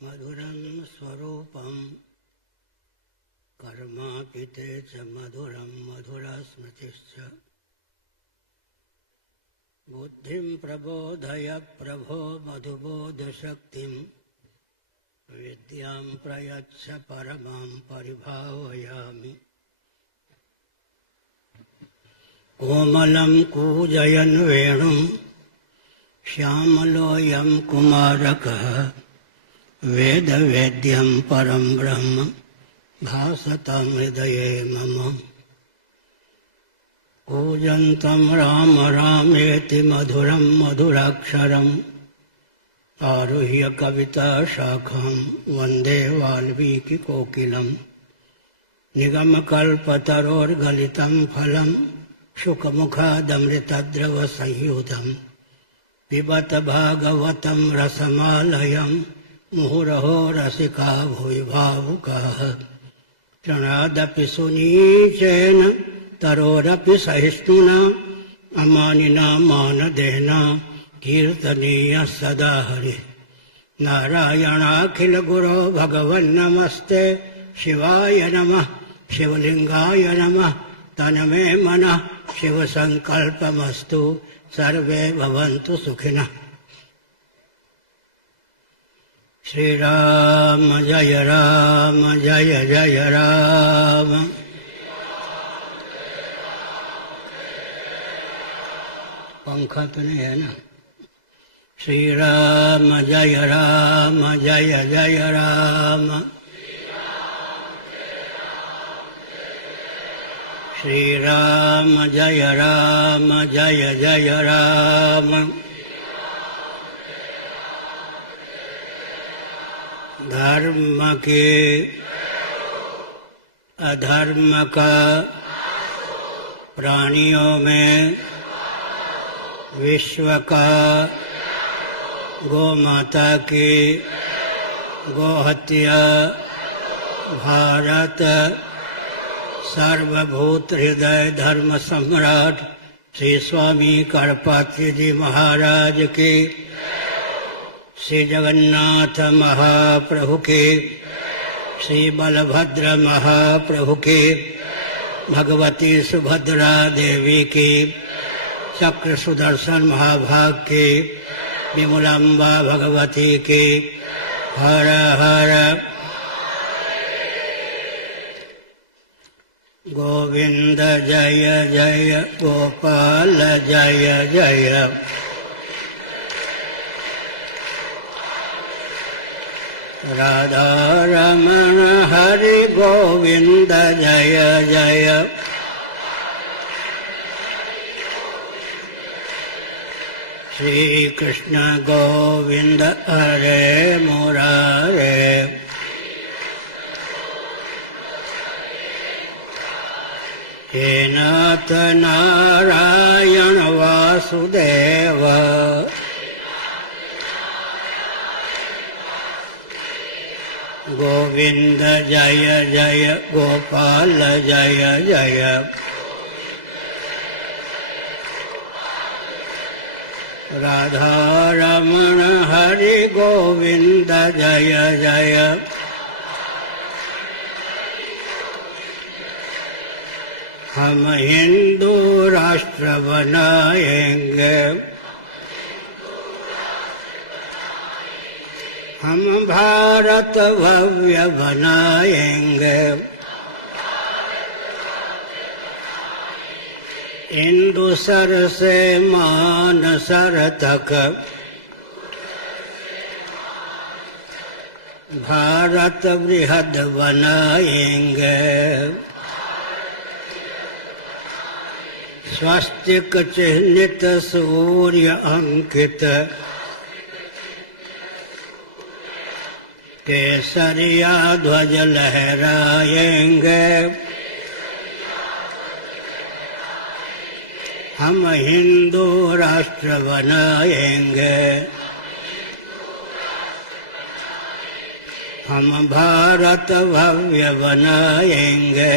मधुरं स्वरूपं कर्मापि ते च मधुरं मधुरस्मृतिश्च बुद्धिं प्रबोधय प्रभो मधुबोधशक्तिं विद्यां प्रयच्छ परमां परिभावयामि। कोमलं कूजयन् वेणुं श्यामलोऽयं कुमारकः वेदवेद्यं परं ब्रह्म भासतं हृदये मम। कूजन्तं राम रामेति मधुरं मधुराक्षरम् आरुह्य कविताशाखां वन्दे वाल्मीकिकोकिलम्। निगमकल्पतरोर्गलितं फलं शुकमुखादमृतद्रवसंयुतं पिबत भागवतं रसमालयं मुहुरहो रसिका भुवि भावुकाः। क्षणादपि सुनीचेन तरोरपि सहिष्णुना अमानिना मानदेना कीर्तनीयः सदा हरिः। नारायणाखिलगुरो भगवन्नमस्ते शिवाय नमः शिवलिंगाय नमः। तन्मे मनः शिवसङ्कल्पमस्तु सर्वे भवन्तु सुखिनः। श्रीराम जय राम जय जय राम। पंखा तो नहीं है ना। श्रीराम जय राम जय जय राम। श्रीराम जय राम जय जय राम। धर्म के अधर्म का प्राणियों में विश्व का गौ माता की गोहत्या भारत सर्वभूत हृदय धर्म सम्राट श्री स्वामी करपात्री जी महाराज के, श्री जगन्नाथ महाप्रभु के, श्री बलभद्र महाप्रभु के, भगवती सुभद्रा देवी की, चक्र सुदर्शन महाभाग के, विमलाम्बा भगवती के। हर हर गोविंद जय जय गोपाल जय जय। राधा रमण हरि गोविंद जय जय। श्री कृष्ण गोविंद हरे मुरारे। हे नाथ नारायण वासुदेव। गोविंद जय जय गोपाल जय जय। राधा रमण हरि गोविंद जय जय। हम हिंदू राष्ट्र बनाएंगे, हम भारत भव्य बनाएंगे। इंदु सर से मानसर तक भारत बृहद बनाएंगे। स्वस्तिक चिह्नित सूर्य अंकित केसरिया ध्वज लहराएंगे। हम हिंदू राष्ट्र बनाएंगे, हम भारत भव्य बनाएंगे।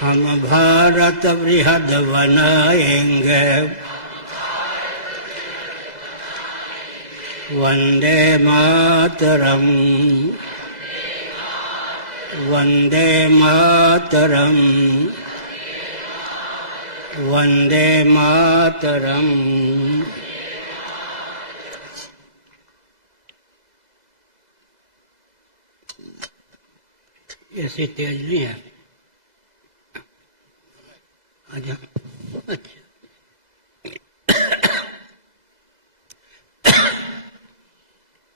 हम भारत बृहद बनाएंगे। वन्दे मातरम् वन्दे मातरम् वन्दे मातरम्। ऐसी तेज नहीं है। अच्छा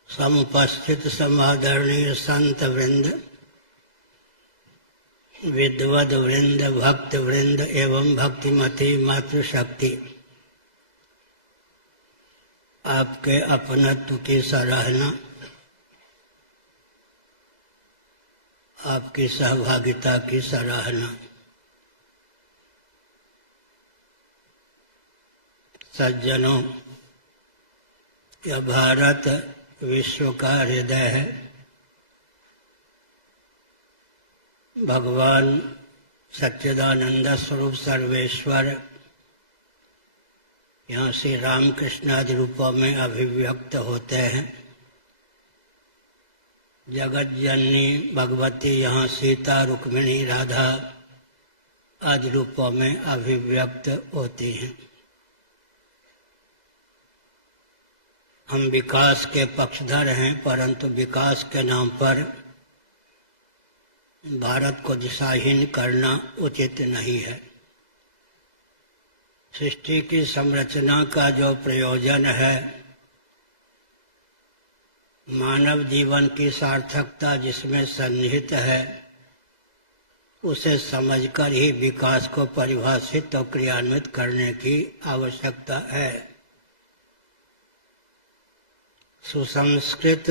समुपस्थित समादरणीय संत वृंद, विद्वद वृंद, भक्त वृंद एवं भक्तिमती मातृशक्ति, आपके अपनत्व की सराहना, आपकी सहभागिता की सराहना। सज्जनों, यह भारत विश्व का हृदय है। भगवान सच्चिदानंद स्वरूप सर्वेश्वर यहाँ श्री रामकृष्ण आदि रूपों में अभिव्यक्त होते हैं। जगत जननी भगवती यहाँ सीता, रुक्मिणी, राधा आदि रूपों में अभिव्यक्त होती हैं। हम विकास के पक्षधर हैं, परंतु विकास के नाम पर भारत को दिशाहीन करना उचित नहीं है। सृष्टि की संरचना का जो प्रयोजन है, मानव जीवन की सार्थकता जिसमें सन्निहित है, उसे समझकर ही विकास को परिभाषित और क्रियान्वित करने की आवश्यकता है। सुसंस्कृत,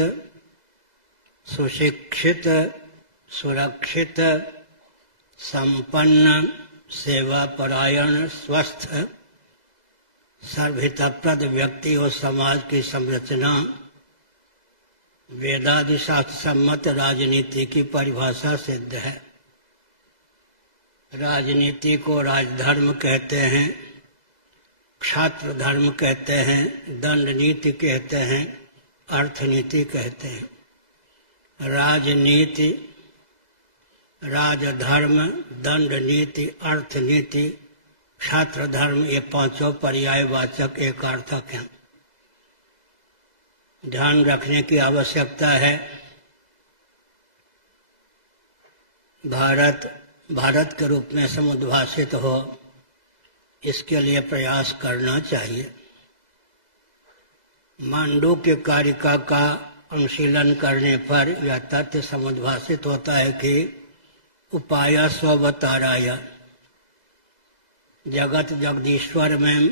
सुशिक्षित, सुरक्षित, संपन्न, सेवापरायण, स्वस्थ, सर्वहितप्रद व्यक्ति और समाज की संरचना वेदादि शास्त्र सम्मत राजनीति की परिभाषा सिद्ध है। राजनीति को राजधर्म कहते हैं, क्षात्र धर्म कहते हैं, दंड नीति कहते हैं, अर्थनीति कहते हैं। राजनीति, राजधर्म, दंड नीति, अर्थनीति, क्षात्र धर्म, ये पांचों पर्यायवाचक एकार्थक हैं। ध्यान रखने की आवश्यकता है। भारत के रूप में समुद्भाषित हो, इसके लिए प्रयास करना चाहिए। मांडूक्य कारिका का अनुशीलन करने पर यह तथ्य समुद्भाषित होता है कि उपाय स्ववताराय, जगत जगदीश्वर में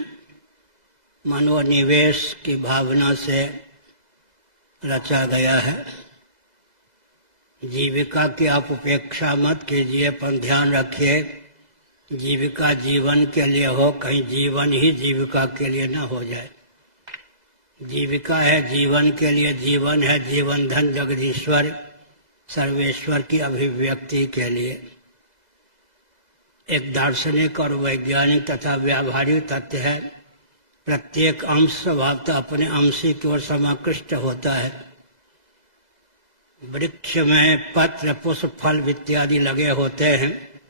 मनोनिवेश की भावना से रचा गया है। जीविका की आप उपेक्षा मत कीजिए, पर ध्यान रखिए जीविका जीवन के लिए हो, कहीं जीवन ही जीविका के लिए न हो जाए। जीविका है जीवन के लिए, जीवन है जीवन धन जगदीश्वर सर्वेश्वर की अभिव्यक्ति के लिए। एक दार्शनिक और वैज्ञानिक तथा व्यावहारिक तथ्य है, प्रत्येक अंश स्वभावतः अपने अंशी की ओर समाकृष्ट होता है। वृक्ष में पत्र, पुष्प, फल इत्यादि लगे होते हैं।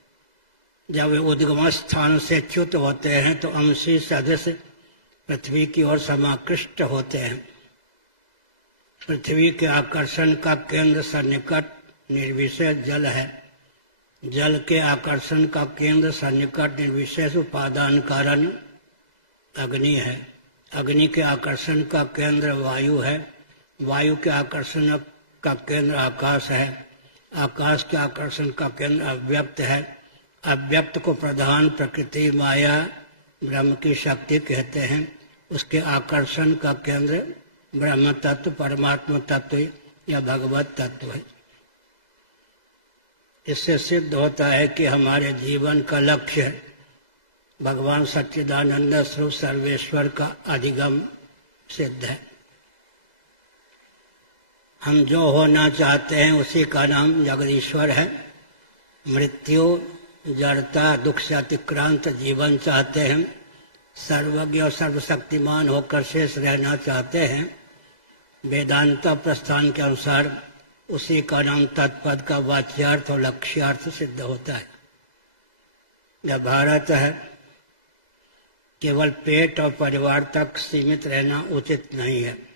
जब वे उद्गम स्थान से च्युत होते हैं तो अंशी सदस्य पृथ्वी की ओर समाकृष्ट होते हैं। पृथ्वी के आकर्षण का केंद्र सन्निकट निर्विशेष जल है। जल के आकर्षण का केंद्र सन्निकट निर्विशेष उपादान कारण अग्नि है। अग्नि के आकर्षण का केंद्र वायु है। वायु के आकर्षण का केंद्र आकाश है। आकाश के आकर्षण का केंद्र अव्यक्त है। अव्यक्त को प्रधान प्रकृति माया ब्रह्म की शक्ति कहते हैं। उसके आकर्षण का केंद्र ब्रह्म तत्व, परमात्मा तत्व या भगवत तत्व है। इससे सिद्ध होता है कि हमारे जीवन का लक्ष्य भगवान सच्चिदानंद स्वरूप सर्वेश्वर का अधिगम सिद्ध है। हम जो होना चाहते हैं उसी का नाम जगदीश्वर है। मृत्यु, जड़ता, दुख से अतिक्रांत जीवन चाहते हैं। सर्वज्ञ और सर्वशक्तिमान होकर शेष रहना चाहते हैं वेदांत प्रस्थान के अनुसार उसी का नाम तत्पद का वाच्यार्थ और लक्ष्यार्थ सिद्ध होता है। यह भारत है, केवल पेट और परिवार तक सीमित रहना उचित नहीं है।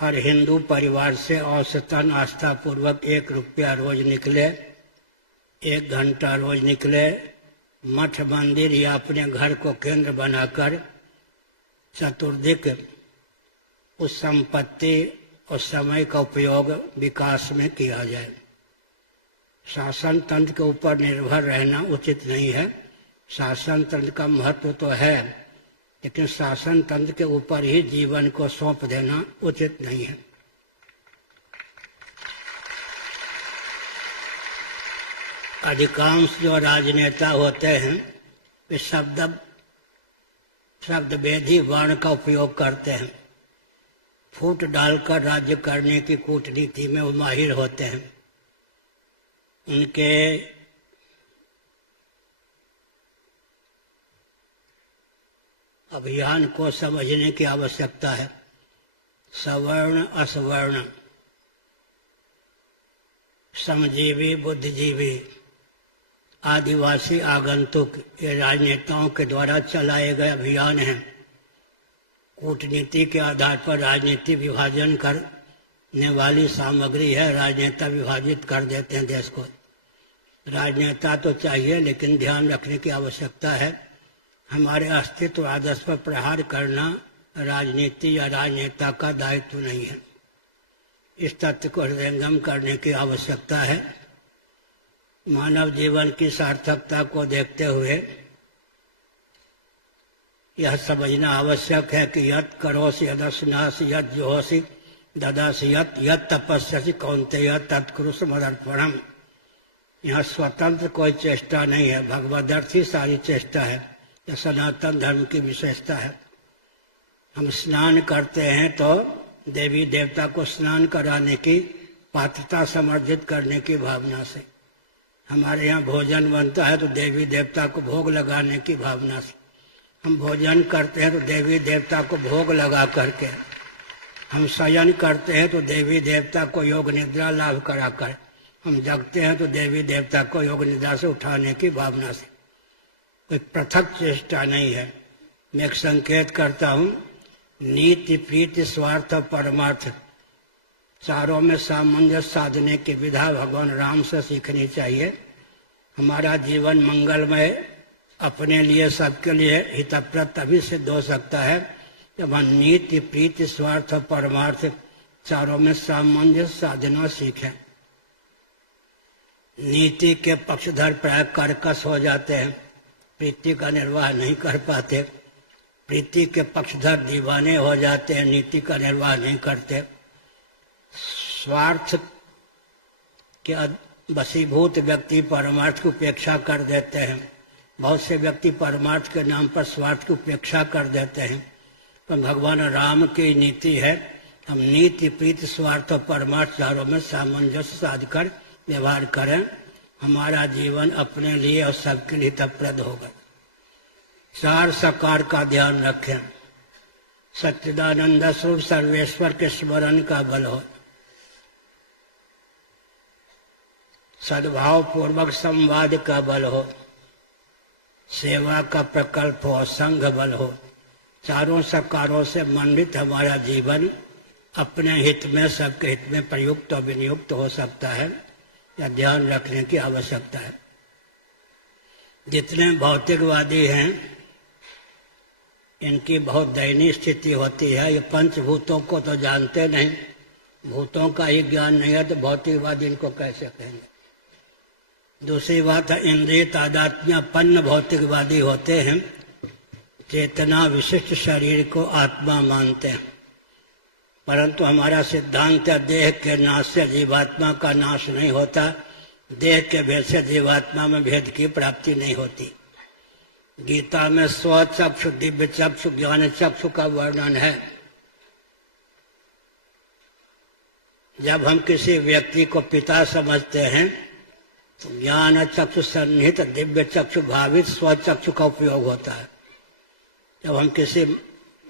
हर हिंदू परिवार से औसतन आस्था पूर्वक 1 रुपया रोज निकले, 1 घंटा रोज निकले, मठ मंदिर या अपने घर को केंद्र बनाकर चतुर्दिक उस संपत्ति और समय का उपयोग विकास में किया जाए। शासन तंत्र के ऊपर निर्भर रहना उचित नहीं है। शासन तंत्र का महत्व तो है, लेकिन शासन तंत्र के ऊपर ही जीवन को सौंप देना उचित नहीं है। अधिकांश जो राजनेता होते हैं वे शब्द वेदी वर्ण का उपयोग करते हैं। फूट डालकर राज्य करने की कूटनीति में वो माहिर होते हैं। उनके अभियान को समझने की आवश्यकता है। सवर्ण असवर्ण, श्रमजीवी बुद्धिजीवी, आदिवासी आगंतुक, ये राजनेताओं के द्वारा चलाए गए अभियान हैं। कूटनीति के आधार पर राजनीति विभाजन करने वाली सामग्री है। राजनेता विभाजित कर देते हैं देश को। राजनेता तो चाहिए, लेकिन ध्यान रखने की आवश्यकता है, हमारे अस्तित्व आदर्श पर प्रहार करना राजनीति या राजनेता का दायित्व नहीं है। इस तथ्य को हृदयंगम करने की आवश्यकता है। मानव जीवन की सार्थकता को देखते हुए यह समझना आवश्यक है कि यत् करोसि यदश्नासि यत् जुहोसि ददासि यत् तपस्यसि कौन्तेय तत्कुरुषु मदर्पणम्। यहाँ स्वतंत्र कोई चेष्टा नहीं है, भगवदर्थ ही सारी चेष्टा है। यह सनातन धर्म की विशेषता है। हम स्नान करते हैं तो देवी देवता को स्नान कराने की पात्रता समर्जित करने की भावना से। हमारे यहाँ भोजन बनता है तो देवी देवता को भोग लगाने की भावना से। हम भोजन करते हैं तो देवी देवता को भोग लगा करके। हम शयन करते हैं तो देवी देवता को योग निद्रा लाभ कराकर। हम जगते हैं तो देवी देवता को योग निद्रा से उठाने की भावना से। कोई पृथक चेष्टा नहीं है। मैं एक संकेत करता हूँ, नीति प्रीति स्वार्थ और परमार्थ चारों में सामंजस्य साधने की विधा भगवान राम से सीखनी चाहिए। हमारा जीवन मंगलमय, अपने लिए सबके लिए हितप्रद तभी सिद्ध हो सकता है जब हम नीति प्रीति स्वार्थ और परमार्थ चारों में सामंजस्य साधना सीखें। नीति के पक्षधर प्राय कर्कश हो जाते हैं, प्रीति का निर्वाह नहीं कर पाते। प्रीति के पक्षधर दीवाने हो जाते हैं, नीति का निर्वाह नहीं करते। स्वार्थ के वशीभूत व्यक्ति परमार्थ की उपेक्षा कर देते हैं। बहुत से व्यक्ति परमार्थ के नाम पर स्वार्थ की उपेक्षा कर देते हैं। पर भगवान राम की नीति है, हम नीति प्रीति स्वार्थ और परमार्थ चारों में सामंजस्य साधकर व्यवहार करें। हमारा जीवन अपने लिए और सबके लिए हितप्रद होगा। 4 सकार का ध्यान रखें। सच्चिदानंद स्वरूप सर्वेश्वर के स्मरण का बल हो, सद्भाव पूर्वक संवाद का बल हो, सेवा का प्रकल्प हो, संघ बल हो। चारों सकारों से मंडित हमारा जीवन अपने हित में, सबके हित में प्रयुक्त और विनियुक्त हो सकता है। यह ध्यान रखने की आवश्यकता है। जितने भौतिकवादी हैं इनकी बहुत दयनीय स्थिति होती है। ये पंचभूतों को तो जानते नहीं, भूतों का ही ज्ञान नहीं है तो भौतिकवादी इनको कैसे कहेंगे। दूसरी बात है, इंद्रिय तादात्म्यपन्न भौतिकवादी होते हैं, चेतना विशिष्ट शरीर को आत्मा मानते हैं। परंतु हमारा सिद्धांत है, देह के नाश से जीवात्मा का नाश नहीं होता, देह के भेद से जीवात्मा में भेद की प्राप्ति नहीं होती। गीता में स्वचक्षु, दिव्य चक्षु, ज्ञान चक्षु का वर्णन है। जब हम किसी व्यक्ति को पिता समझते हैं तो ज्ञान चक्षु सन्निहित दिव्य चक्षु भावित स्वचक्षु का उपयोग होता है। जब हम किसी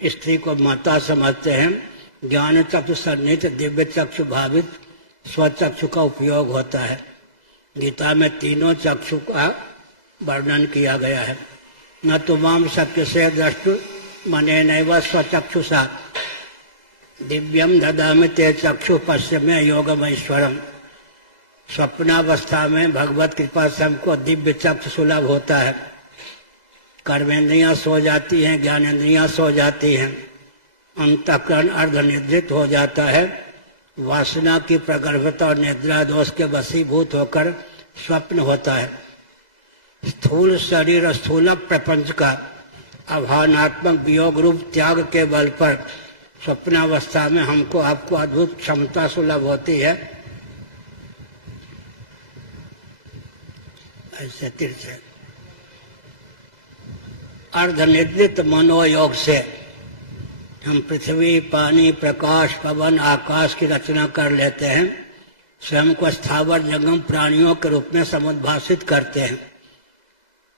स्त्री को माता समझते हैं। ज्ञान चक्षु सन्निहित दिव्य चक्षु भावित स्वचक्षु का उपयोग होता है। गीता में तीनों चक्षु का वर्णन किया गया है। न तुमाम शक्य से द्रष्टु मने नैव स्वचक्षुषा दिव्यम ददामि ते चक्षु पश्चिमे योगमैश्वरम। स्वप्नावस्था में भगवत कृपा से हमको दिव्य चक्षु सुलभ होता है। कर्मेंद्रियां सो जाती हैं, ज्ञानेंद्रियां सो जाती हैं, अंतःकरण अर्धनिद्रित हो जाता है। वासना की प्रगल्भता और निद्रा दोष के वशीभूत होकर स्वप्न होता है। स्थूल शरीर और स्थूल प्रपंच का आभानात्मक वियोग रूप त्याग के बल पर स्वप्नावस्था में हमको आपको अद्भुत क्षमता सुलभ होती है। ऐसे तीर्थ अर्धनिद्रित मनोयोग से हम पृथ्वी, पानी, प्रकाश, पवन, आकाश की रचना कर लेते हैं। स्वयं को स्थावर जंगम प्राणियों के रूप में समुद्भाषित करते हैं।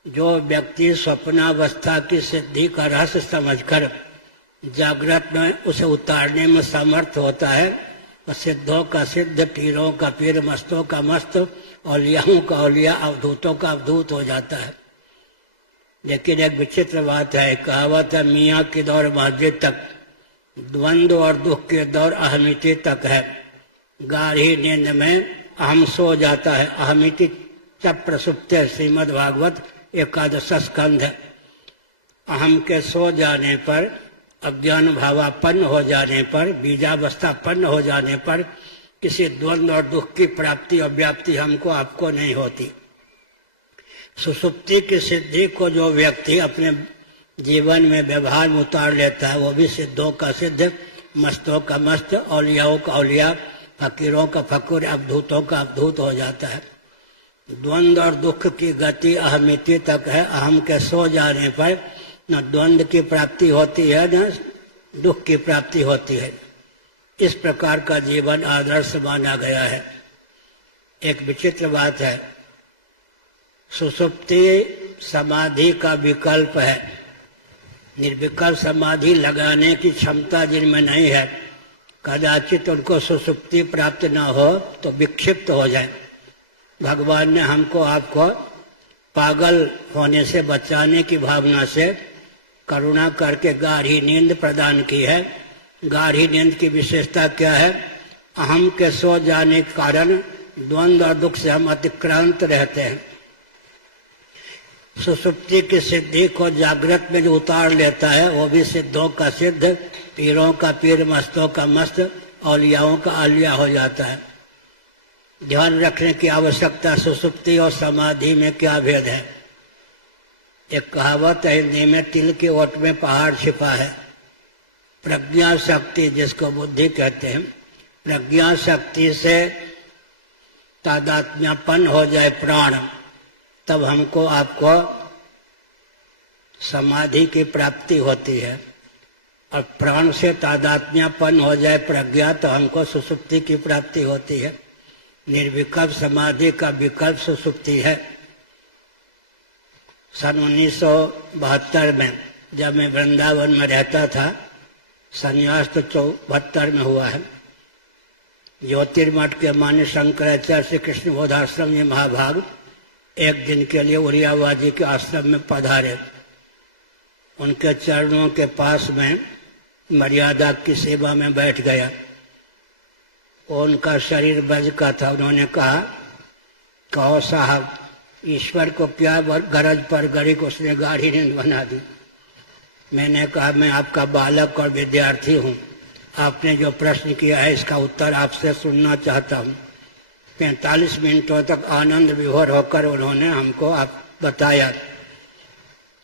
जो व्यक्ति स्वप्नावस्था की सिद्धि का रहस्य समझकर जागृत में उसे उतारने में समर्थ होता है, वह सिद्धों का सिद्ध, पीरों का पीर, मस्तों का मस्त, औलियाओं का औलिया, अवधूतों का अवधूत हो जाता है। लेकिन एक विचित्र बात है, कहावत है मियाँ की दौर मस्जिद तक, द्वंद्व और दुख के दौर अहमिति तक है। गाढ़ी नींद में अहम सो जाता है। अहमिति जब प्रसुप्त श्रीमद् भागवत 11 स्कंध है। अहम के सो जाने पर, अज्ञान भावापन्न हो जाने पर, बीजावस्थापन्न हो जाने पर किसी द्वंद्व और दुख की प्राप्ति और व्याप्ति हमको आपको नहीं होती। सुसुप्ति की सिद्धि को जो व्यक्ति अपने जीवन में व्यवहार में उतार लेता है, वो भी सिद्धों का सिद्ध, मस्तों का मस्त, औलियाओं का औलिया, फकीरों का फकीर, अवधूतों का अवधूत हो जाता है। द्वंद्व और दुख की गति अहमिति तक है। अहम के सो जाने पर न द्वंद्व की प्राप्ति होती है, न दुख की प्राप्ति होती है। इस प्रकार का जीवन आदर्श माना गया है। एक विचित्र बात है, सुसुप्ति समाधि का विकल्प है। निर्विकल्प समाधि लगाने की क्षमता जिनमें नहीं है, कदाचित उनको सुसुप्ति प्राप्त न हो तो विक्षिप्त हो जाए। भगवान ने हमको आपको पागल होने से बचाने की भावना से करुणा करके गाढ़ी नींद प्रदान की है। गाढ़ी नींद की विशेषता क्या है? अहम के सो जाने के कारण द्वंद्व और दुख से हम अतिक्रांत रहते हैं। सुसुप्ति की सिद्धि को जागृत में जो उतार लेता है, वो भी सिद्धों का सिद्ध, पीरों का पीर, मस्तों का मस्त, औलियाओं का औलिया हो जाता है। ध्यान रखने की आवश्यकता, सुसुप्ति और समाधि में क्या भेद है। एक कहावत है हिंदी में, तिल के ओट में पहाड़ छिपा है। प्रज्ञा शक्ति जिसको बुद्धि कहते हैं, प्रज्ञा शक्ति से तादात्म्यपन हो जाए प्राण, तब हमको आपको समाधि की प्राप्ति होती है। और प्राण से तादात्म्यपन हो जाए प्रज्ञा, तो हमको सुसुप्ति की प्राप्ति होती है। निर्विकल्प समाधि का विकल्प सुसुप्ति है। सन 1972 में जब मैं वृंदावन में रहता था, संन्यास तो 72 में हुआ है। ज्योतिर्मठ के मान्य शंकराचार्य श्री कृष्ण बोधाश्रम ये महाभाग एक दिन के लिए उड़ियाबाजी के आश्रम में पधारे। उनके चरणों के पास में मर्यादा की सेवा में बैठ गया। उनका शरीर ब्रज का था। उन्होंने कहा, कहो साहब, ईश्वर को क्या गरज पर गरी को उसने गाढ़ी नींद बना दी। मैंने कहा, मैं आपका बालक और विद्यार्थी हूँ, आपने जो प्रश्न किया है इसका उत्तर आपसे सुनना चाहता हूँ। 45 मिनटों तक आनंद विभोर होकर उन्होंने हमको आप बताया।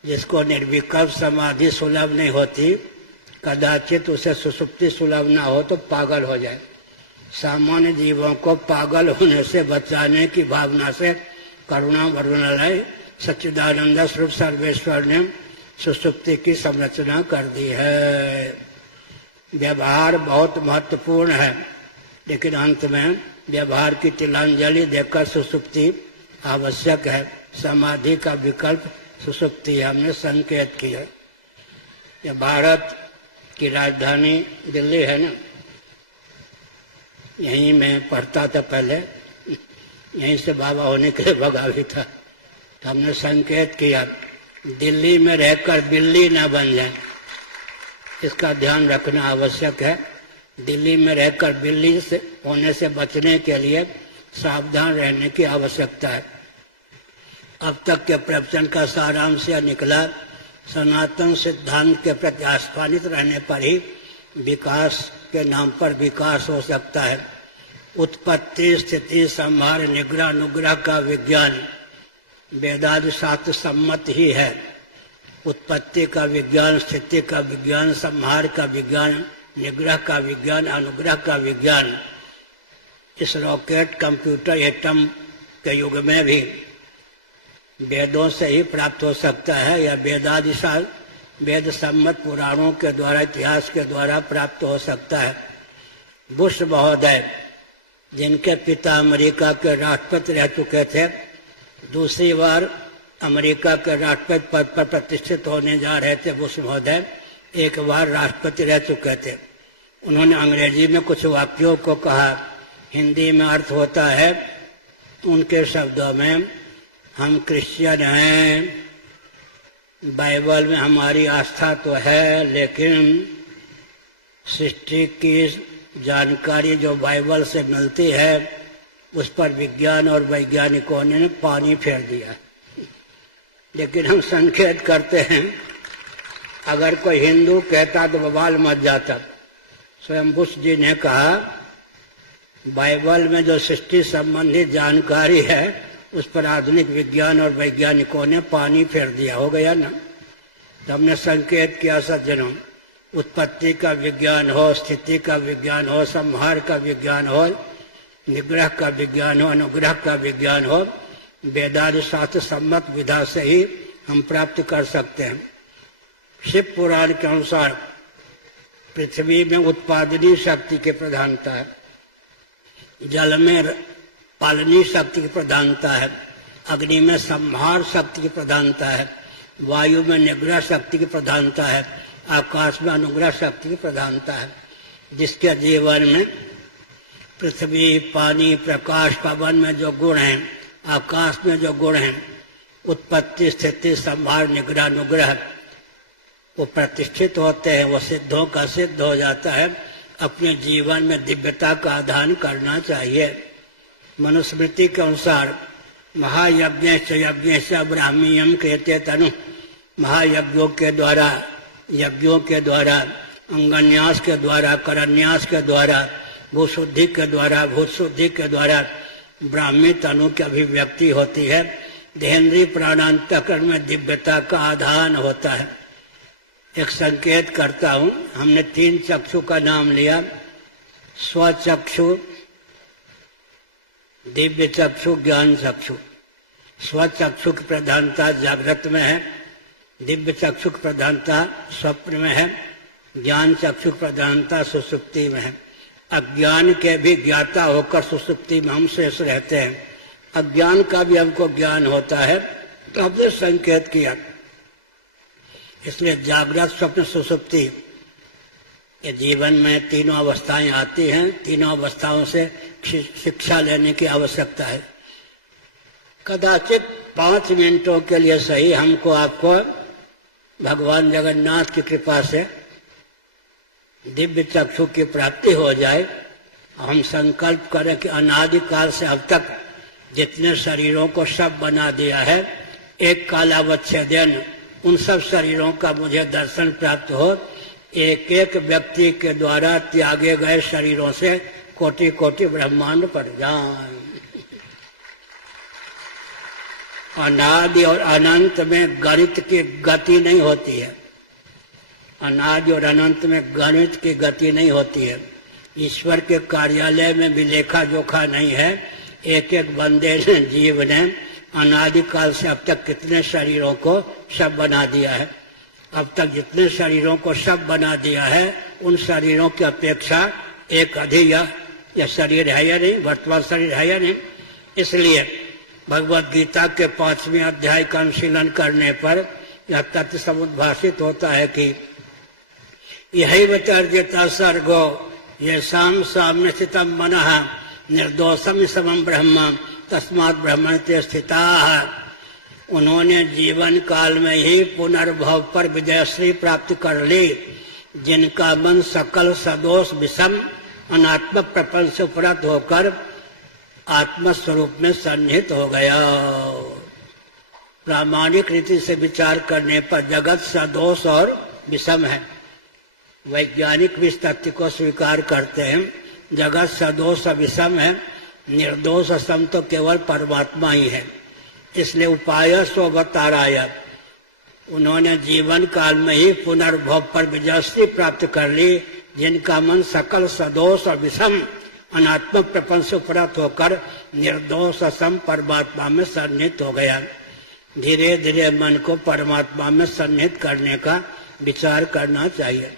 जिसको निर्विकल्प समाधि सुलभ नहीं होती, कदाचित उसे सुसुप्ति सुलभ ना हो तो पागल हो जाए। सामान्य जीवों को पागल होने से बचाने की भावना से करुणा वरुणालय सच्चिदानंद स्वरूप सर्वेश्वर ने सुसुप्ति की संरचना कर दी है। व्यवहार बहुत महत्वपूर्ण है, लेकिन अंत में व्यवहार की तिलांजलि देकर सुसुप्ति आवश्यक है। समाधि का विकल्प सुसुप्ति हमने संकेत किया। ये भारत की राजधानी दिल्ली है ना, यहीं मैं पढ़ता था पहले, यहीं से बाबा होने के लिए भगा भी था। तो हमने संकेत किया दिल्ली में रहकर बिल्ली ना बन जाए, इसका ध्यान रखना आवश्यक है। दिल्ली में रहकर बिल्ली से होने से बचने के लिए सावधान रहने की आवश्यकता है। अब तक के प्रवचन का सारांश यह निकला, सनातन सिद्धांत के प्रति आस्फानित रहने पर ही विकास के नाम पर विकास हो सकता है। उत्पत्ति, स्थिति, संहार, निग्रह, अनुग्रह का विज्ञान वेदादि शास्त्र सम्मत ही है। उत्पत्ति का विज्ञान, स्थिति का विज्ञान, संहार का विज्ञान, निग्रह का विज्ञान, अनुग्रह का विज्ञान इस रॉकेट, कंप्यूटर, एटम के युग में भी वेदों से ही प्राप्त हो सकता है या वेदादि वेद सम्मत पुराणों के द्वारा, इतिहास के द्वारा प्राप्त हो सकता है। बुश महोदय जिनके पिता अमेरिका के राष्ट्रपति रह चुके थे, दूसरी बार अमेरिका के राष्ट्रपति पद पर प्रतिष्ठित होने जा रहे थे। बुश महोदय एक बार राष्ट्रपति रह चुके थे। उन्होंने अंग्रेजी में कुछ वाक्यों को कहा, हिंदी में अर्थ होता है उनके शब्दों में, हम क्रिश्चियन हैं, बाइबल में हमारी आस्था तो है, लेकिन सृष्टि की जानकारी जो बाइबल से मिलती है उस पर विज्ञान और वैज्ञानिकों ने पानी फेर दिया। लेकिन हम संकेत करते हैं, अगर कोई हिंदू कहता तो बवाल मच जाता। स्वयं बुश जी ने कहा बाइबल में जो सृष्टि संबंधी जानकारी है उस पर आधुनिक विज्ञान और वैज्ञानिकों ने पानी फेर दिया। हो गया ना। तो हमने संकेत किया सज्जनों, उत्पत्ति का विज्ञान हो, स्थिति का विज्ञान हो, संहार का विज्ञान हो, निग्रह का विज्ञान हो, अनुग्रह का विज्ञान हो, वेदादि शास्त्र सम्मत विधा से ही हम प्राप्त कर सकते हैं। शिव पुराण के अनुसार पृथ्वी में उत्पादनी शक्ति की प्रधानता है, जल में पालनी शक्ति की प्रधानता है, अग्नि में संहार शक्ति की प्रधानता है, वायु में निग्रह शक्ति की प्रधानता है, आकाश में अनुग्रह शक्ति की प्रधानता है। जिसके जीवन में पृथ्वी, पानी, प्रकाश, पवन में जो गुण हैं, आकाश में जो गुण हैं, उत्पत्ति, स्थिति, संहार, निग्रह, अनुग्रह, वो प्रतिष्ठित होते हैं, वो सिद्धों का सिद्ध हो जाता है। अपने जीवन में दिव्यता का आधान करना चाहिए। मनुस्मृति के अनुसार महायज्ञ से ब्राह्मीयम कहते तनु, महायज्ञों के द्वारा, यज्ञों के द्वारा, अंगन्यास के द्वारा, करन्यास के द्वारा, भूशुद्धि के द्वारा, भूशुद्धि के द्वारा ब्राह्मी तनु की अभिव्यक्ति होती है। देहेंद्रीय प्राणांतकरण में दिव्यता का आधान होता है। एक संकेत करता हूँ, हमने 3 चक्षु का नाम लिया, स्वचक्षु, दिव्य चक्षु, ज्ञान चक्षु। स्वचक्षु की प्रधानता जागृत में है, दिव्य चक्षु की प्रधानता स्वप्न में है, ज्ञान चक्षु की प्रधानता सुसुप्ति में है। अज्ञान के भी ज्ञाता होकर सुसुप्ति में हम शेष रहते हैं। अज्ञान का भी हमको ज्ञान होता है, तो हमने संकेत किया। इसलिए जागृत, स्वप्न, सुसुप्ति, ये जीवन में तीनों अवस्थाएं आती हैं। तीनों अवस्थाओं से शिक्षा लेने की आवश्यकता है। कदाचित 5 मिनटों के लिए सही हमको आपको भगवान जगन्नाथ की कृपा से दिव्य चक्षु की प्राप्ति हो जाए। हम संकल्प करें कि अनादिकाल से अब तक जितने शरीरों को सब बना दिया है, एक कालावच्छेदन उन सब शरीरों का मुझे दर्शन प्राप्त हो। एक एक व्यक्ति के द्वारा त्यागे गए शरीरों से कोटि कोटि ब्रह्मांड पड़ जाए। अनादि और अनंत में गणित की गति नहीं होती है। अनादि और अनंत में गणित की गति नहीं होती है। ईश्वर के कार्यालय में भी लेखा जोखा नहीं है। एक एक बंदे ने, जीव ने अनादिकाल से अब तक कितने शरीरों को सब बना दिया है। अब तक जितने शरीरों को सब बना दिया है, उन शरीरों की अपेक्षा एक अधिक यह शरीर है या नहीं, वर्तमान शरीर है या नहीं। इसलिए भगवद गीता के 5वें अध्याय का अनुशीलन करने पर यह तथ्य समुद्भाषित होता है कि यही तर्जिता सर्गो ये शाम साम्य स्थितम मनः निर्दोषम समम ब्रह्म तस्मात् ब्रह्मण ते स्थिता। उन्होंने जीवन काल में ही पुनर्भव पर विजयश्री प्राप्त कर ली, जिनका मन सकल सदोष विषम अनात्म प्रपंच से उपरत होकर आत्म स्वरूप में सन्निहित हो गया। प्रामाणिक रीति से विचार करने पर जगत सदोष और विषम है। वैज्ञानिक भी इस तथ्य को स्वीकार करते हैं, जगत सदोष विषम है, निर्दोष सम तो केवल परमात्मा ही है। इसलिए उपाय स्ववताराय उन्होंने जीवन काल में ही पुनर्भव पर विजयश्री प्राप्त कर ली, जिनका मन सकल सदोष और विषम अनात्म प्रपंच से उपरत होकर निर्दोष सम परमात्मा में सन्निहित हो गया। धीरे धीरे मन को परमात्मा में सन्निहित करने का विचार करना चाहिए।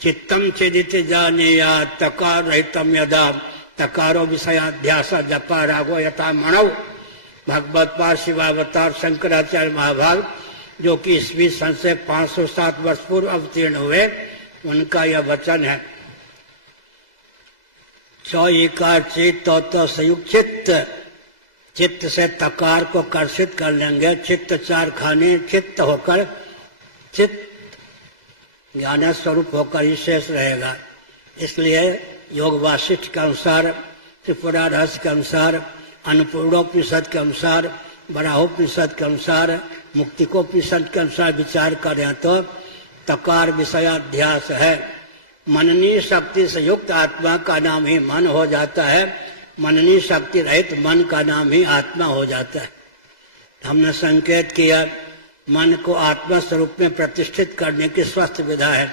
चित्तम चिदित जानेया तकार रहितम यदा तकारो विषयाध्यास जपा रागो यथा मणौ। भगवत पाद शिवावतार शंकराचार्य महाभाग जो कि ईस्वी सन से 507 वर्ष पूर्व अवतीर्ण हुए, उनका यह वचन है। चौकार चित्त तो संयुक्त चित्त, चित्त से तकार को कर्षित कर लेंगे, चित्त चार खाने चित्त होकर चित्त ज्ञान स्वरूप होकर ही शेष रहेगा। इसलिए योग वासिष्ठ के अनुसार, त्रिपुरा रहस्य के अनुसार, अन्नपूर्णोपनिषद के अनुसार, बराहोपनिषद के अनुसार, मुक्तिकोपनिषद के अनुसार विचार करें तो तकार विषयाध्यास है। मननी शक्ति से युक्त आत्मा का नाम ही मन हो जाता है, मननी शक्ति रहित मन का नाम ही आत्मा हो जाता है। हमने संकेत किया मन को आत्मा स्वरूप में प्रतिष्ठित करने की स्वस्थ विधा है।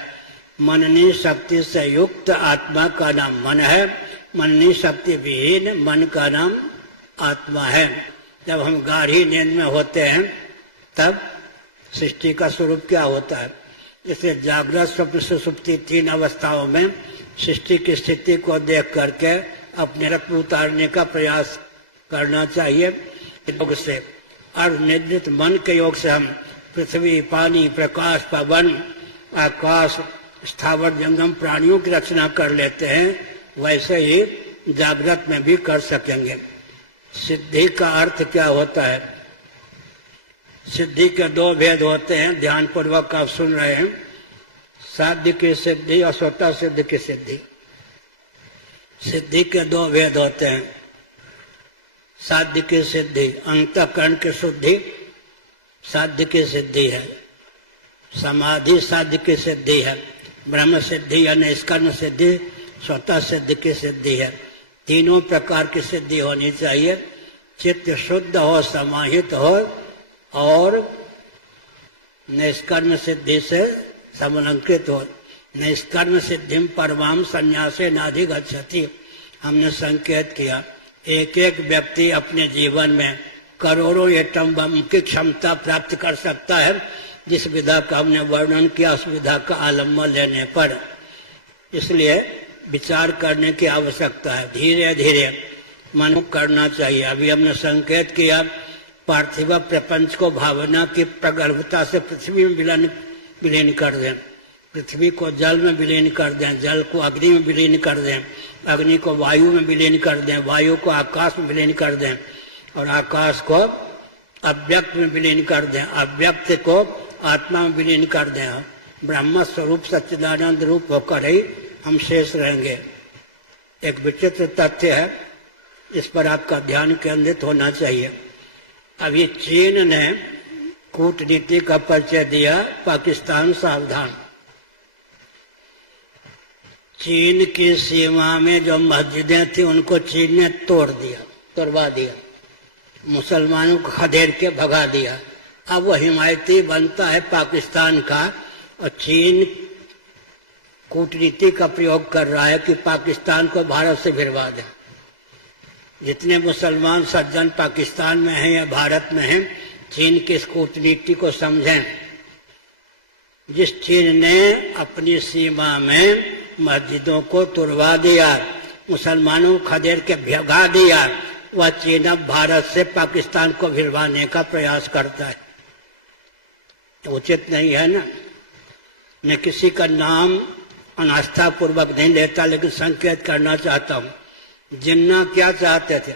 मननी शक्ति से युक्त आत्मा का नाम मन है, मननी शक्ति विहीन मन का नाम आत्मा है। जब हम गाढ़ी नींद में होते हैं तब सृष्टि का स्वरूप क्या होता है। इसलिए जागृत स्वप्न सुषुप्ति तीन अवस्थाओं में सृष्टि की स्थिति को देख करके अपने रक्त उतारने का प्रयास करना चाहिए। योग से अर्धनिद्रित मन के योग से हम पृथ्वी, पानी, प्रकाश, पवन, आकाश, स्थावर जंगम प्राणियों की रचना कर लेते हैं, वैसे ही जागृत में भी कर सकेंगे। सिद्धि का अर्थ क्या होता है? सिद्धि के दो भेद होते हैं, ध्यान पूर्वक आप सुन रहे हैं। साध्य की सिद्धि और स्वतः सिद्ध की सिद्धि। सिद्धि के दो भेद होते हैं। साध्य की सिद्धि अंतःकरण की शुद्धि साध्य की सिद्धि है, समाधि साध्य की सिद्धि है, ब्रह्म सिद्धि या निष्कर्म सिद्धि स्वतः सिद्ध की सिद्धि है। तीनों प्रकार की सिद्धि होनी चाहिए। चित्त शुद्ध हो, समाहित हो और निष्कर्म सिद्धि से समलंकृत हो। निष्कर्म सिद्धिम परमाम संन्यासे नाधिगच्छति। हमने संकेत किया एक एक व्यक्ति अपने जीवन में करोड़ों एटम बम की क्षमता प्राप्त कर सकता है, जिस विधा का हमने वर्णन किया उस विधा का आलम्बन लेने पर। इसलिए विचार करने की आवश्यकता है, धीरे धीरे मन करना चाहिए। अभी हमने संकेत किया पार्थिव प्रपंच को भावना की प्रगल्भता से पृथ्वी में विलीन कर दें, पृथ्वी को जल में विलीन कर दें, जल को अग्नि में विलीन कर दें, अग्नि को वायु में विलीन कर दें, वायु को आकाश में विलीन कर दें और आकाश को अव्यक्त में विलीन कर दें, अव्यक्त को आत्मा में विलीन कर दें। ब्रह्म स्वरूप सच्चिदानंद रूप होकर ही हम शेष रहेंगे। एक विचित्र तथ्य है, इस पर आपका ध्यान केंद्रित होना चाहिए। अभी चीन ने कूटनीति का परिचय दिया, पाकिस्तान सावधान। चीन की सीमा में जो मस्जिदें थी उनको चीन ने तोड़वा दिया, मुसलमानों को खदेड़ के भगा दिया। अब वो हिमायती बनता है पाकिस्तान का और चीन कूटनीति का प्रयोग कर रहा है कि पाकिस्तान को भारत से भिड़वा दे। जितने मुसलमान सज्जन पाकिस्तान में हैं या भारत में हैं, चीन की इस कूटनीति को समझें। जिस चीन ने अपनी सीमा में मस्जिदों को तुड़वा दिया, मुसलमानों को खदेड़ के भगा दिया, वह चीन अब भारत से पाकिस्तान को भिड़वाने का प्रयास करता है। उचित नहीं है ना। मैं किसी का नाम अनास्था पूर्वक नहीं लेता, लेकिन संकेत करना चाहता हूं। जिन्ना क्या चाहते थे?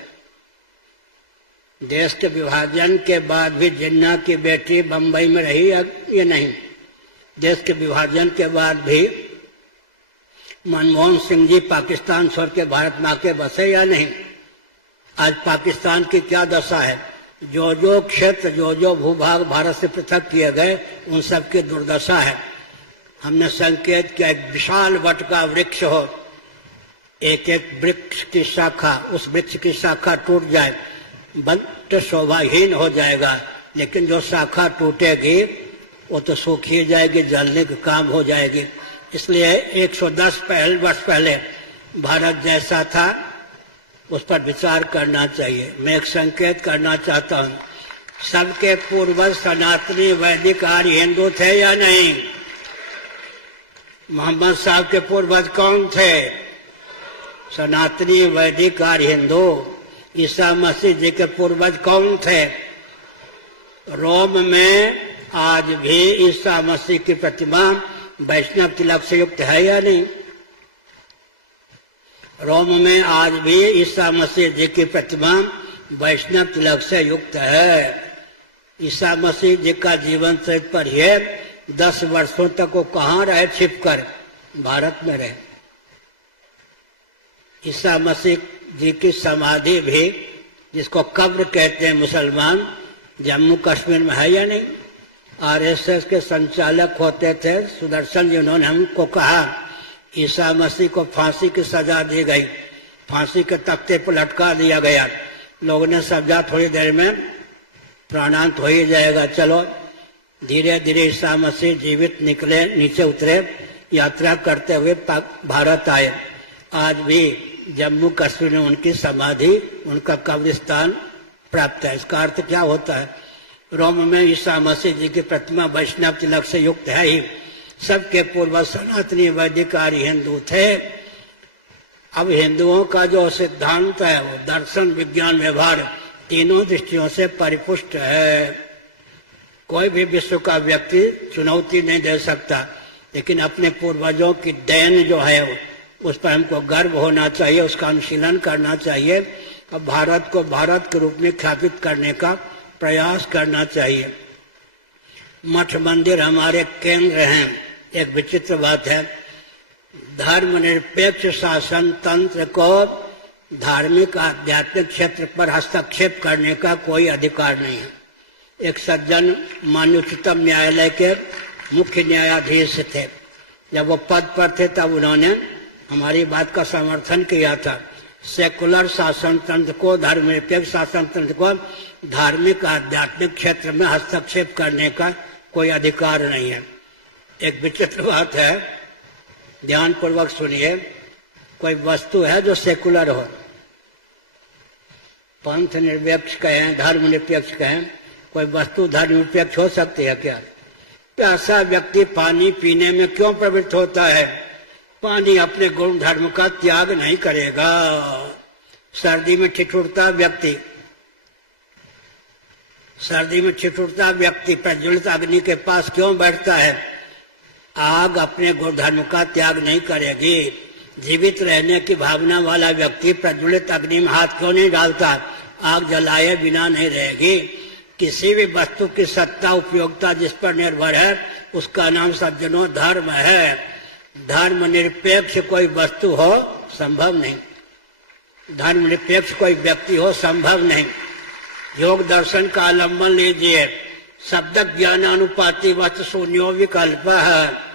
देश के विभाजन के बाद भी जिन्ना की बेटी बंबई में रही या नहीं? देश के विभाजन के बाद भी मनमोहन सिंह जी पाकिस्तान छोड़ के भारत में आके बसे या नहीं? आज पाकिस्तान की क्या दशा है? जो जो क्षेत्र, जो जो भूभाग भारत से पृथक किए गए, उन सब की दुर्दशा है। हमने संकेत किया एक विशाल वट का वृक्ष हो, एक एक वृक्ष की शाखा, उस वृक्ष की शाखा टूट जाए, वट शोभाहीन हो जाएगा, लेकिन जो शाखा टूटेगी वो तो सूखी जाएगी, जलने का काम हो जाएगी। इसलिए 110 वर्ष पहले भारत जैसा था उस पर विचार करना चाहिए। मैं एक संकेत करना चाहता हूँ, सबके पूर्वज सनातनी वैदिक आर्य हिंदू थे या नहीं? मोहम्मद साहब के पूर्वज कौन थे? सनातनी वैदिक आर्य हिंदू। ईसा मसीह जी के पूर्वज कौन थे? रोम में आज भी ईसा मसीह की प्रतिमा वैष्णव तिलक से युक्त है या नहीं? रोम में आज भी ईसा मसीह जी की प्रतिमा वैष्णव तिलक से युक्त है। ईसा मसीह जी का जीवन चरित्र पढ़िए, 10 वर्षों तक वो कहाँ रहे? छिपकर भारत में रहे। ईसा मसीह जी की समाधि भी, जिसको कब्र कहते हैं मुसलमान, जम्मू कश्मीर में है या नहीं? आरएसएस के संचालक होते थे सुदर्शन जी, उन्होंने हमको कहा ईसा मसीह को फांसी की सजा दी गई, फांसी के तख्ते पर लटका दिया गया। लोगों ने समझा थोड़ी देर में प्राणांत हो ही जाएगा, चलो। धीरे धीरे ईसा मसीह जीवित निकले, नीचे उतरे, यात्रा करते हुए भारत आए। आज भी जम्मू कश्मीर में उनकी समाधि, उनका कब्रिस्तान प्राप्त है। इसका अर्थ क्या होता है? रोम में ईसा मसीह जी की प्रतिमा वैष्णव तिलक से युक्त है ही। सबके पूर्वज सनातनी वैदिक आर्य हिंदू थे। अब हिंदुओं का जो सिद्धांत है वो दर्शन, विज्ञान, व्यवहार तीनों दृष्टियों से परिपुष्ट है। कोई भी विश्व का व्यक्ति चुनौती नहीं दे सकता, लेकिन अपने पूर्वजों की देन जो है उस पर हमको गर्व होना चाहिए, उसका अनुशीलन करना चाहिए। अब भारत को भारत के रूप में ख्यापित करने का प्रयास करना चाहिए। मठ मंदिर हमारे केंद्र हैं। एक विचित्र बात है, धर्मनिरपेक्ष शासन तंत्र को धार्मिक आध्यात्मिक क्षेत्र पर हस्तक्षेप करने का कोई अधिकार नहीं है। एक सज्जन माननीय उच्चतम न्यायालय के मुख्य न्यायाधीश थे, जब वो पद पर थे तब उन्होंने हमारी बात का समर्थन किया था। सेकुलर शासन तंत्र को, धर्मनिरपेक्ष शासन तंत्र को धार्मिक आध्यात्मिक क्षेत्र में हस्तक्षेप करने का कोई अधिकार नहीं है। एक विचित्र बात है, ध्यान पूर्वक सुनिए। कोई वस्तु है जो सेकुलर हो, पंथ निरपेक्ष कहें, धर्म निरपेक्ष कहें, कोई वस्तु धर्म निरपेक्ष हो सकती है क्या? प्यासा व्यक्ति पानी पीने में क्यों प्रवृत्त होता है? पानी अपने गुण धर्म का त्याग नहीं करेगा। सर्दी में ठिठुरता व्यक्ति प्रज्वलित अग्नि के पास क्यों बैठता है? आग अपने गुण धर्म का त्याग नहीं करेगी। जीवित रहने की भावना वाला व्यक्ति प्रज्वलित अग्नि में हाथ क्यों नहीं डालता? आग जलाए बिना नहीं रहेगी। किसी भी वस्तु की सत्ता उपयोगिता जिस पर निर्भर है उसका नाम सज्जनों धर्म है। धर्म निरपेक्ष कोई वस्तु हो संभव नहीं, धर्म निरपेक्ष कोई व्यक्ति हो संभव नहीं। योग दर्शन का आलम्बन लीजिए, शब्द ज्ञानानुपाति वस्तु शून्यो विकल्प है।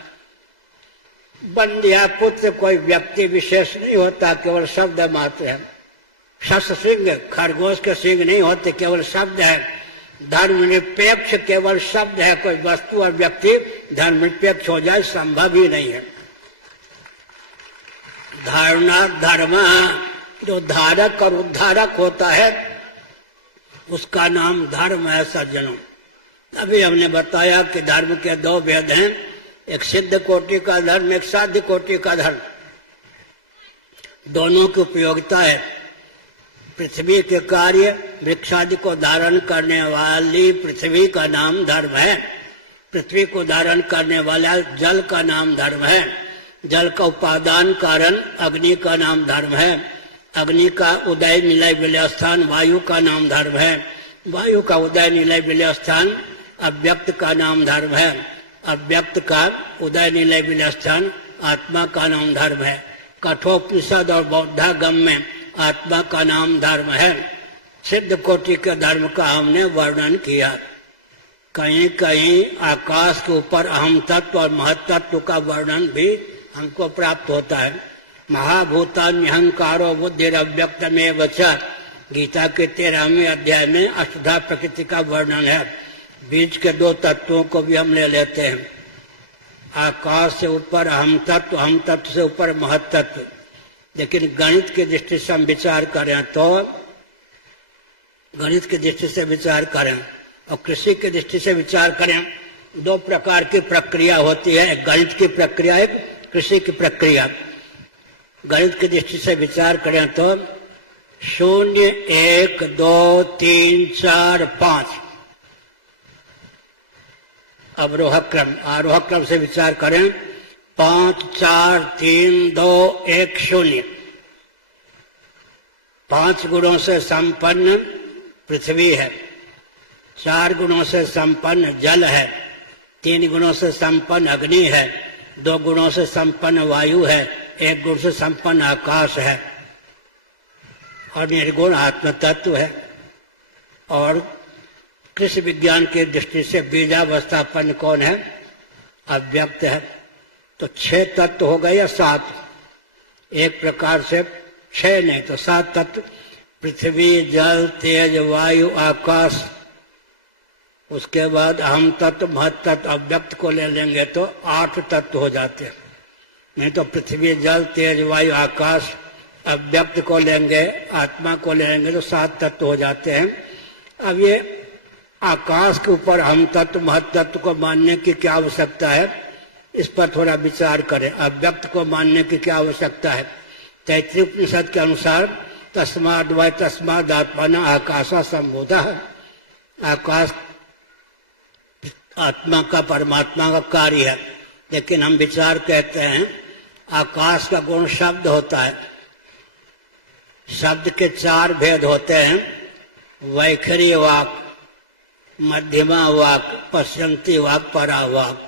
बंध्या पुत्र कोई व्यक्ति विशेष नहीं होता, केवल शब्द मात्र है। शस्त्र सिंह खरगोश के सिंह नहीं होते, केवल शब्द है। धर्म निरपेक्ष केवल शब्द है, कोई वस्तु और व्यक्ति धर्म निरपेक्ष हो जाए संभव ही नहीं है। धारणा धर्म, जो धारक और उद्धारक होता है उसका नाम धर्म है सज्जनों। अभी हमने बताया कि धर्म के 2 भेद हैं, एक सिद्ध कोटि का धर्म, एक साध्य कोटि का धर्म। दोनों की उपयोगिता है। पृथ्वी के कार्य वृक्षादि को धारण करने वाली पृथ्वी का नाम धर्म है। पृथ्वी को धारण करने वाला जल का नाम धर्म है। जल का उपादान कारण अग्नि का नाम धर्म है। अग्नि का उदय निलय विलय स्थान वायु का नाम धर्म है। वायु का उदय निलय विलय स्थान अव्यक्त का नाम धर्म है। अव्यक्त का उदय निलय विलय स्थान आत्मा का नाम धर्म है। कठोपनिषद और बौद्धागम में आत्मा का नाम धर्म है। सिद्ध कोटि के धर्म का हमने वर्णन किया। कहीं कहीं आकाश के ऊपर अहम तत्व और महत्त्व का वर्णन भी हमको प्राप्त होता है। महाभूतान्य अहंकारो बुद्धिरव्यक्तमेव च, गीता के 13वें अध्याय में अष्टधा प्रकृति का वर्णन है। बीच के 2 तत्वों को भी हम ले लेते हैं। आकाश से ऊपर अहम तत्व से ऊपर महत्त्व। लेकिन गणित की दृष्टि से हम विचार करें तो गणित की दृष्टि से विचार करें और कृषि की दृष्टि से विचार करें, 2 प्रकार की प्रक्रिया होती है, एक गणित की प्रक्रिया, एक कृषि की प्रक्रिया। गणित की दृष्टि से विचार करें तो 0 1 2 3 4 5 अवरोह क्रम। आरोह क्रम से विचार करें 5 4 3 2 1 0। 5 गुणों से संपन्न पृथ्वी है, 4 गुणों से संपन्न जल है, 3 गुणों से संपन्न अग्नि है, 2 गुणों से संपन्न वायु है, 1 गुण से संपन्न आकाश है और निर्गुण आत्म तत्व है। और कृषि विज्ञान की दृष्टि से बीजावस्थापन्न कौन है? अव्यक्त है। तो 6 तत्व हो गए या 7? एक प्रकार से 6 नहीं तो 7 तत्व, पृथ्वी जल तेज वायु आकाश, उसके बाद अहम तत्व महत्त्व अव्यक्त को ले लेंगे तो 8 तत्व हो जाते हैं। नहीं तो पृथ्वी जल तेज वायु आकाश, अव्यक्त को लेंगे आत्मा को ले लेंगे तो 7 तत्व हो जाते हैं। अब ये आकाश के ऊपर अहम तत्व महत्त्व को मानने की क्या आवश्यकता है, इस पर थोड़ा विचार करें। अव्यक्त को मानने की क्या आवश्यकता है? तैत्तिरीय उपनिषद के अनुसार तस्माद् वै तस्माद् आत्मना आकाशा संबोधा है। आकाश आत्मा का परमात्मा का कार्य है। लेकिन हम विचार कहते हैं आकाश का गुण शब्द होता है। शब्द के 4 भेद होते हैं, वैखरी वाक, मध्यमा वाक, पश्यंती वाक, परा वाक।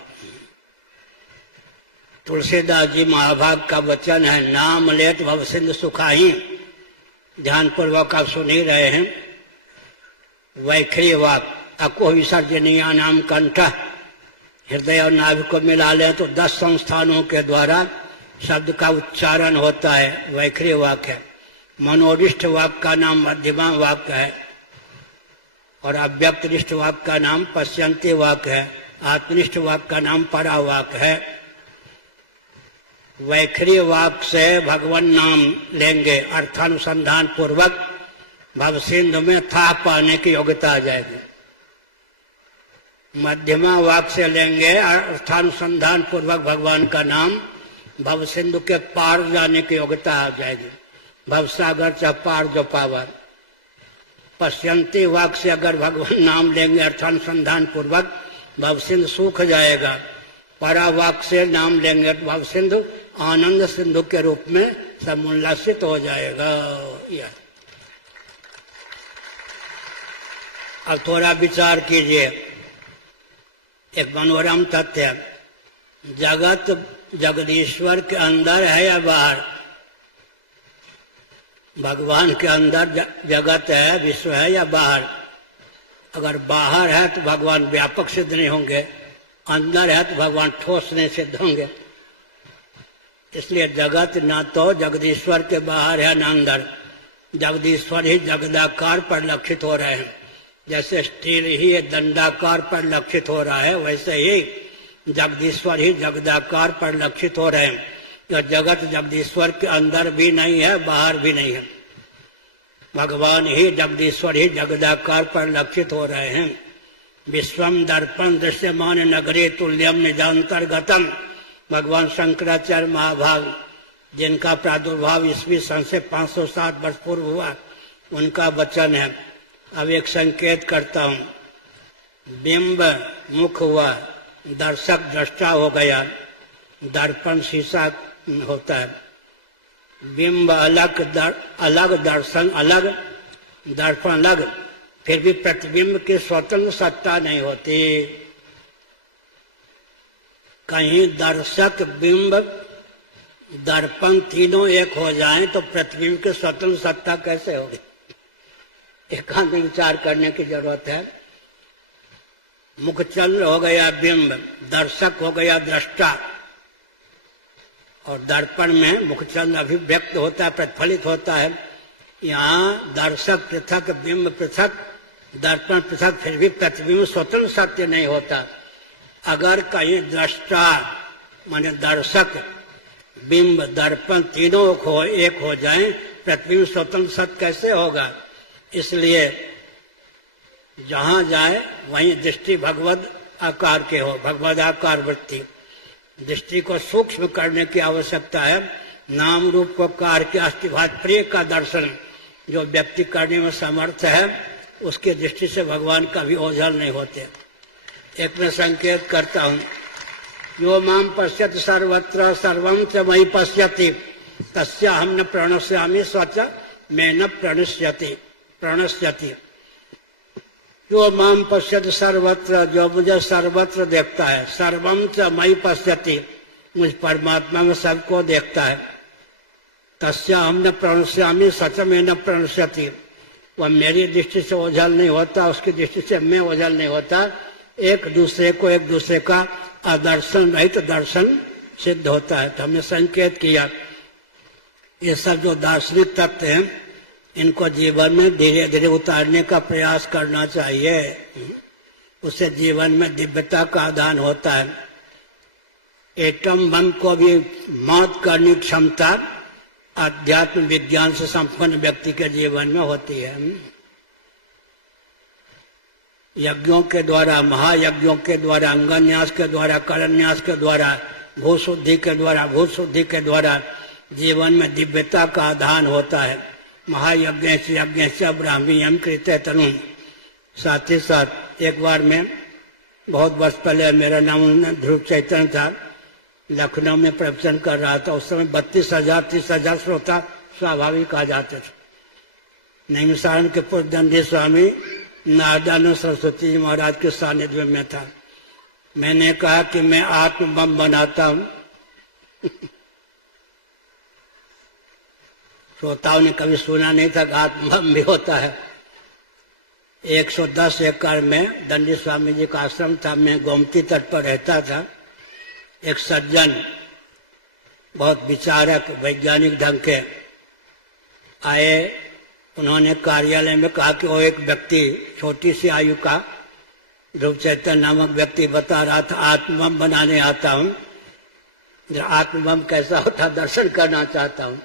तुलसीदास जी महाभाग का वचन है, नाम लेत भव सिंधु सुखाही। ध्यानपूर्वक आप सुन ही रहे हैं। वैखरी वाक, अको विसर्जनीय नाम कंठ, हृदय और नाभि को मिला लें तो 10 संस्थानों के द्वारा शब्द का उच्चारण होता है, वैखरी वाक है। मनोनिष्ठ वाक का नाम मध्यमा वाक है और अव्यक्तनिष्ठ वाक का नाम पश्यंती वाक है। आत्मनिष्ठ वाक का नाम परा वाक है। वैखरी वाक से भगवान नाम लेंगे, अर्थानुसंधान पूर्वक भव सिंधु में था पाने की योग्यता आ जाएगी। मध्यमा वाक से लेंगे, अर्थानुसंधान पूर्वक भगवान का नाम, भव सिंधु के पार जाने की योग्यता आ जाएगी। भवसागर चाह पार जो पावर। पश्यंती वाक से अगर भगवान नाम लेंगे अर्थानुसंधान पूर्वक, भव सिंधु सूख जाएगा। परा वाक से नाम लेंगे तो भव सिंधु आनंद सिंधु के रूप में समुल्लासित हो जाएगा। अब थोड़ा विचार कीजिए, एक मनोरम तथ्य, जगत जगदीश्वर के अंदर है या बाहर? भगवान के अंदर जगत है, विश्व है या बाहर? अगर बाहर है तो भगवान व्यापक सिद्ध नहीं होंगे, अंदर है तो भगवान ठोस नहीं सिद्ध होंगे। इसलिए जगत न तो जगदीश्वर के बाहर है न अंदर, जगदीश्वर ही जगदाकार परिलक्षित हो रहे हैं। जैसे स्टील ही दंडाकार परिलक्षित हो रहा है, वैसे ही जगदीश्वर ही जगदाकार परिलक्षित हो रहे हैं। यह जगत जगदीश्वर के अंदर भी नहीं है, बाहर भी नहीं है। भगवान ही जगदीश्वर ही जगदाकार परिलक्षित हो रहे हैं। विश्वम दर्पण दृश्यमान नगरे तुल्यम निजांतर्गतम। भगवान शंकराचार्य महाभाग, जिनका प्रादुर्भाव ईस्वी सन से 507 वर्ष पूर्व हुआ, उनका वचन है। अब एक संकेत करता हूँ। बिंब मुख हुआ, दर्शक दृष्टा हो गया, दर्पण शीशा होता है, बिंब अलग, अलग दर्शन अलग, दर्पण अलग, फिर भी प्रतिबिंब की स्वतंत्र सत्ता नहीं होती। कहीं दर्शक बिंब दर्पण तीनों एक हो जाएं तो प्रतिबिंब की स्वतंत्र सत्ता कैसे होगी? एकांत विचार करने की जरूरत है। मुखचंद्र हो गया बिंब, दर्शक हो गया दृष्टा, और दर्पण में मुखचंद्र अभिव्यक्त होता है, प्रतिफलित होता है। यहाँ दर्शक पृथक, बिंब पृथक, दर्पण पृथक, फिर भी प्रतिबिंब स्वतंत्र सत्य नहीं होता। अगर कहीं दृष्टा माने दर्शक, बिंब, दर्पण तीनों एक हो जाएं, प्रतिबिंब स्वतंत्र सत्य कैसे होगा? इसलिए जहां जाए वहीं दृष्टि भगवद आकार के हो, भगवद आकार वृत्ति। दृष्टि को सूक्ष्म करने की आवश्यकता है। नाम रूप को कार्य के अष्टिभात प्रिय का दर्शन जो व्यक्ति करने में समर्थ है, उसकी दृष्टि से भगवान का भी ओझल नहीं होते। एक मैं संकेत करता हूँ, यो माम पश्यति सर्वत्र सर्वं च मयि पश्यति तस्य हम न प्रणश्यामि स्वच मैं न प्रणश्यति। जो माम पश्यति सर्वत्र, जो मुझे सर्वत्र देखता है, सर्वं च मयि पश्यति, मुझ परमात्मा में सबको देखता है, तस्य हम न प्रणश्यामि सच में न प्रणश्यति, वह मेरी दृष्टि से ओझल नहीं होता, उसकी दृष्टि से मैं ओझल नहीं होता। एक दूसरे का आदर्शन रहित दर्शन सिद्ध होता है। तो हमने संकेत किया ये सब जो दार्शनिक तत्व हैं, इनको जीवन में धीरे धीरे उतारने का प्रयास करना चाहिए। उससे जीवन में दिव्यता का आदान होता है। एटम बम को भी मौत करने की क्षमता अध्यात्म विज्ञान से संपन्न व्यक्ति के जीवन में होती है। यज्ञों के द्वारा, महायज्ञों के द्वारा, अंगन्यास के द्वारा, करन्यास के द्वारा, भू शुद्धि के द्वारा, भूत शुद्धि के द्वारा जीवन में दिव्यता का आधान होता है। महायज्ञ ब्राह्मीयम कृत्य तनु। साथ ही साथ एक बार मैं बहुत वर्ष पहले, मेरा नाम ध्रुव चैतन्य था, लखनऊ में प्रवचन कर रहा था। उस समय 32,000-30,000 श्रोता स्वाभाविक आ जाते थे। नैमिषारण्य के पूर्व दंडी स्वामी नारदानंद सरस्वती जी महाराज के सानिध्य में था। मैंने कहा कि मैं आत्म बम बनाता हूँ। श्रोताओं ने कभी सुना नहीं था कि आत्म बम भी होता है। 110 एकड़ में दंडी स्वामी जी का आश्रम था। मैं गोमती तट पर रहता था। एक सज्जन, बहुत विचारक, वैज्ञानिक ढंग के आए। उन्होंने कार्यालय में कहा कि वो एक व्यक्ति, छोटी सी आयु का ध्रुव चैतन्य नामक व्यक्ति बता रहा था, आत्मबम बनाने आता हूँ, आत्मबम कैसा होता दर्शन करना चाहता हूँ।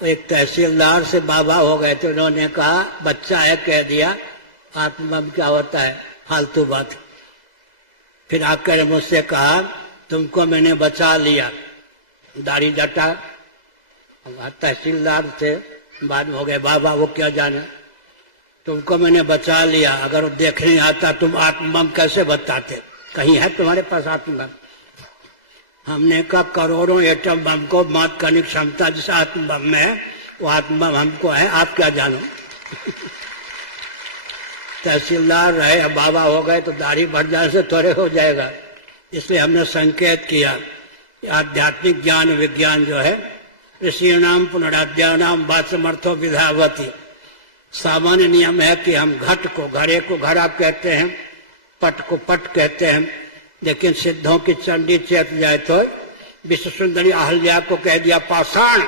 एक तहसीलदार से बाबा हो गए थे। उन्होंने कहा बच्चा है, कह दिया आत्मबम क्या होता है, फालतू बात। फिर आकर मुझसे कहा तुमको मैंने बचा लिया। दाढ़ी जटा, तहसीलदार थे, बाद में हो गए बाबा, वो क्या जाने। तुमको मैंने बचा लिया, अगर वो देखने आता तुम आत्मबम कैसे बताते? कहीं है तुम्हारे पास आत्मबम? हमने कहा करोड़ों एटम बम को मात करने की क्षमता जिस आत्मबम में है, वो आत्मबम हमको है, आप क्या जानो। तहसीलदार रहे, बाबा हो गए तो दाढ़ी बढ़ जाने से थोड़े हो जाएगा। इसलिए हमने संकेत किया आध्यात्मिक ज्ञान विज्ञान जो है, ऋषिणाम पुनराद्यानाम वाचमर्थो विधावती। सामान्य नियम है कि हम घट को घड़े को घड़ा कहते हैं, पट को पट कहते हैं, लेकिन सिद्धों की चंडी चेत जाए तो विश्व सुंदरी अहल्या को कह दिया पाषाण।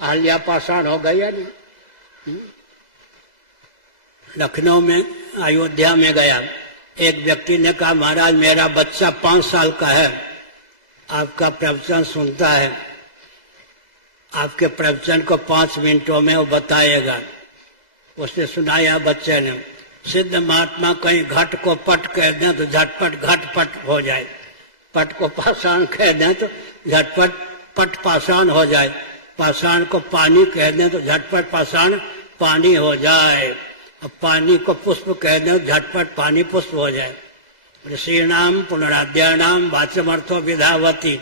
अहल्या पाषाण हो गई या नहीं। लखनऊ में, अयोध्या में गया, एक व्यक्ति ने कहा महाराज मेरा बच्चा 5 साल का है, आपका प्रवचन सुनता है, आपके प्रवचन को 5 मिनटों में वो बताएगा। उसने सुनाया बच्चे ने। सिद्ध महात्मा कहीं घट को पट कह दें तो झटपट घट पट हो जाए, पट को पाषाण कह दें तो झटपट पट पाषाण हो जाए, पाषाण को पानी कह दें तो झटपट पाषाण पानी हो जाए, और पानी को पुष्प कह दें तो झटपट पानी पुष्प हो जाए। ऋषिणाम पुनराद्यानाम वाच्यमर्थो विधावती।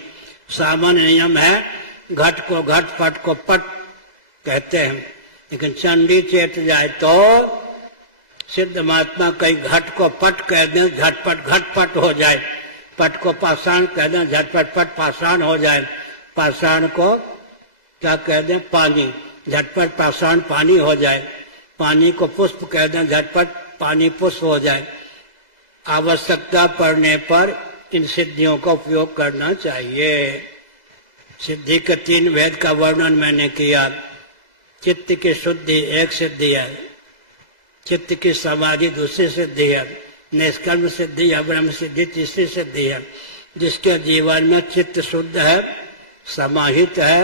सामान्य नियम है घट को घट पट को पट कहते हैं, लेकिन चंडी चेत जाए तो सिद्ध महात्मा कई घट को पट कह दें झटपट घटपट हो जाए, पट को पाषाण कह दें झटपट पट पाषाण हो जाए, पाषाण को क्या कह दें पानी, झटपट पाषाण पानी हो जाए, पानी को पुष्प कह दें झटपट पानी पुष्प हो जाए। आवश्यकता पड़ने पर इन सिद्धियों का उपयोग करना चाहिए। सिद्धि के 3 भेद का वर्णन मैंने किया। चित्त की शुद्धि एक सिद्धि है, चित्त की समाधि दूसरी सिद्धि है, निष्कर्म सिद्धि या ब्रह्म सिद्धि तीसरी सिद्धि है। जिसके जीवन में चित्त शुद्ध है, समाहित है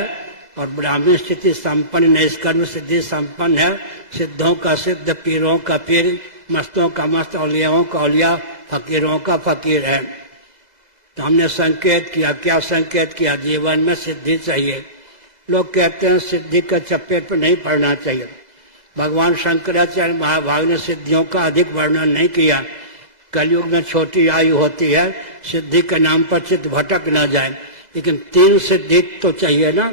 और ब्राह्मण स्थिति संपन्न, निष्कर्म सिद्धि संपन्न है, सिद्धों का सिद्ध, पीरों का पीर, मस्तों का मस्त, औलियाओं का औलिया, फकीरों का फकीर है। तो हमने संकेत किया, क्या संकेत किया? जीवन में सिद्धि चाहिए। लोग कहते हैं सिद्धि के चप्पे पर नहीं पड़ना चाहिए। भगवान शंकराचार्य महाभाग ने सिद्धियों का अधिक वर्णन नहीं किया। कलयुग में छोटी आयु होती है, सिद्धि के नाम पर चित्त भटक न जाए, लेकिन 3 सिद्धि तो चाहिए ना।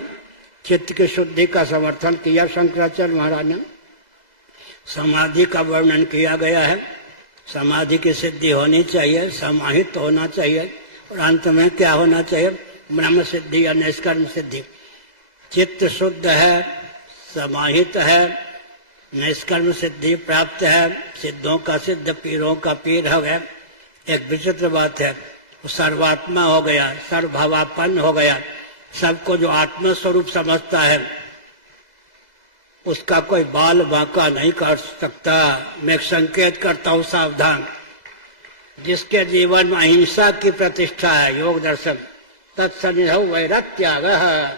चित्त की शुद्धि का समर्थन किया शंकराचार्य महाराज ने। समाधि का वर्णन किया गया है, समाधि की सिद्धि होनी चाहिए, समाहित होना चाहिए, और अंत में क्या होना चाहिए? ब्रह्म सिद्धि या निष्कर्म सिद्धि। चित्त शुद्ध है, समाहित है, निष्कर्म सिद्धि प्राप्त है, सिद्धों का सिद्ध, पीरों का पीर हो गया। एक विचित्र बात है, वो सर्वात्मा हो गया, सर्वभावापन्न हो गया। सबको जो आत्म स्वरूप समझता है उसका कोई बाल बांका नहीं कर सकता। मैं एक संकेत करता हूँ, सावधान। जिसके जीवन में अहिंसा की प्रतिष्ठा है, योग दर्शन तत्सन्निधौ वैरात्यागः,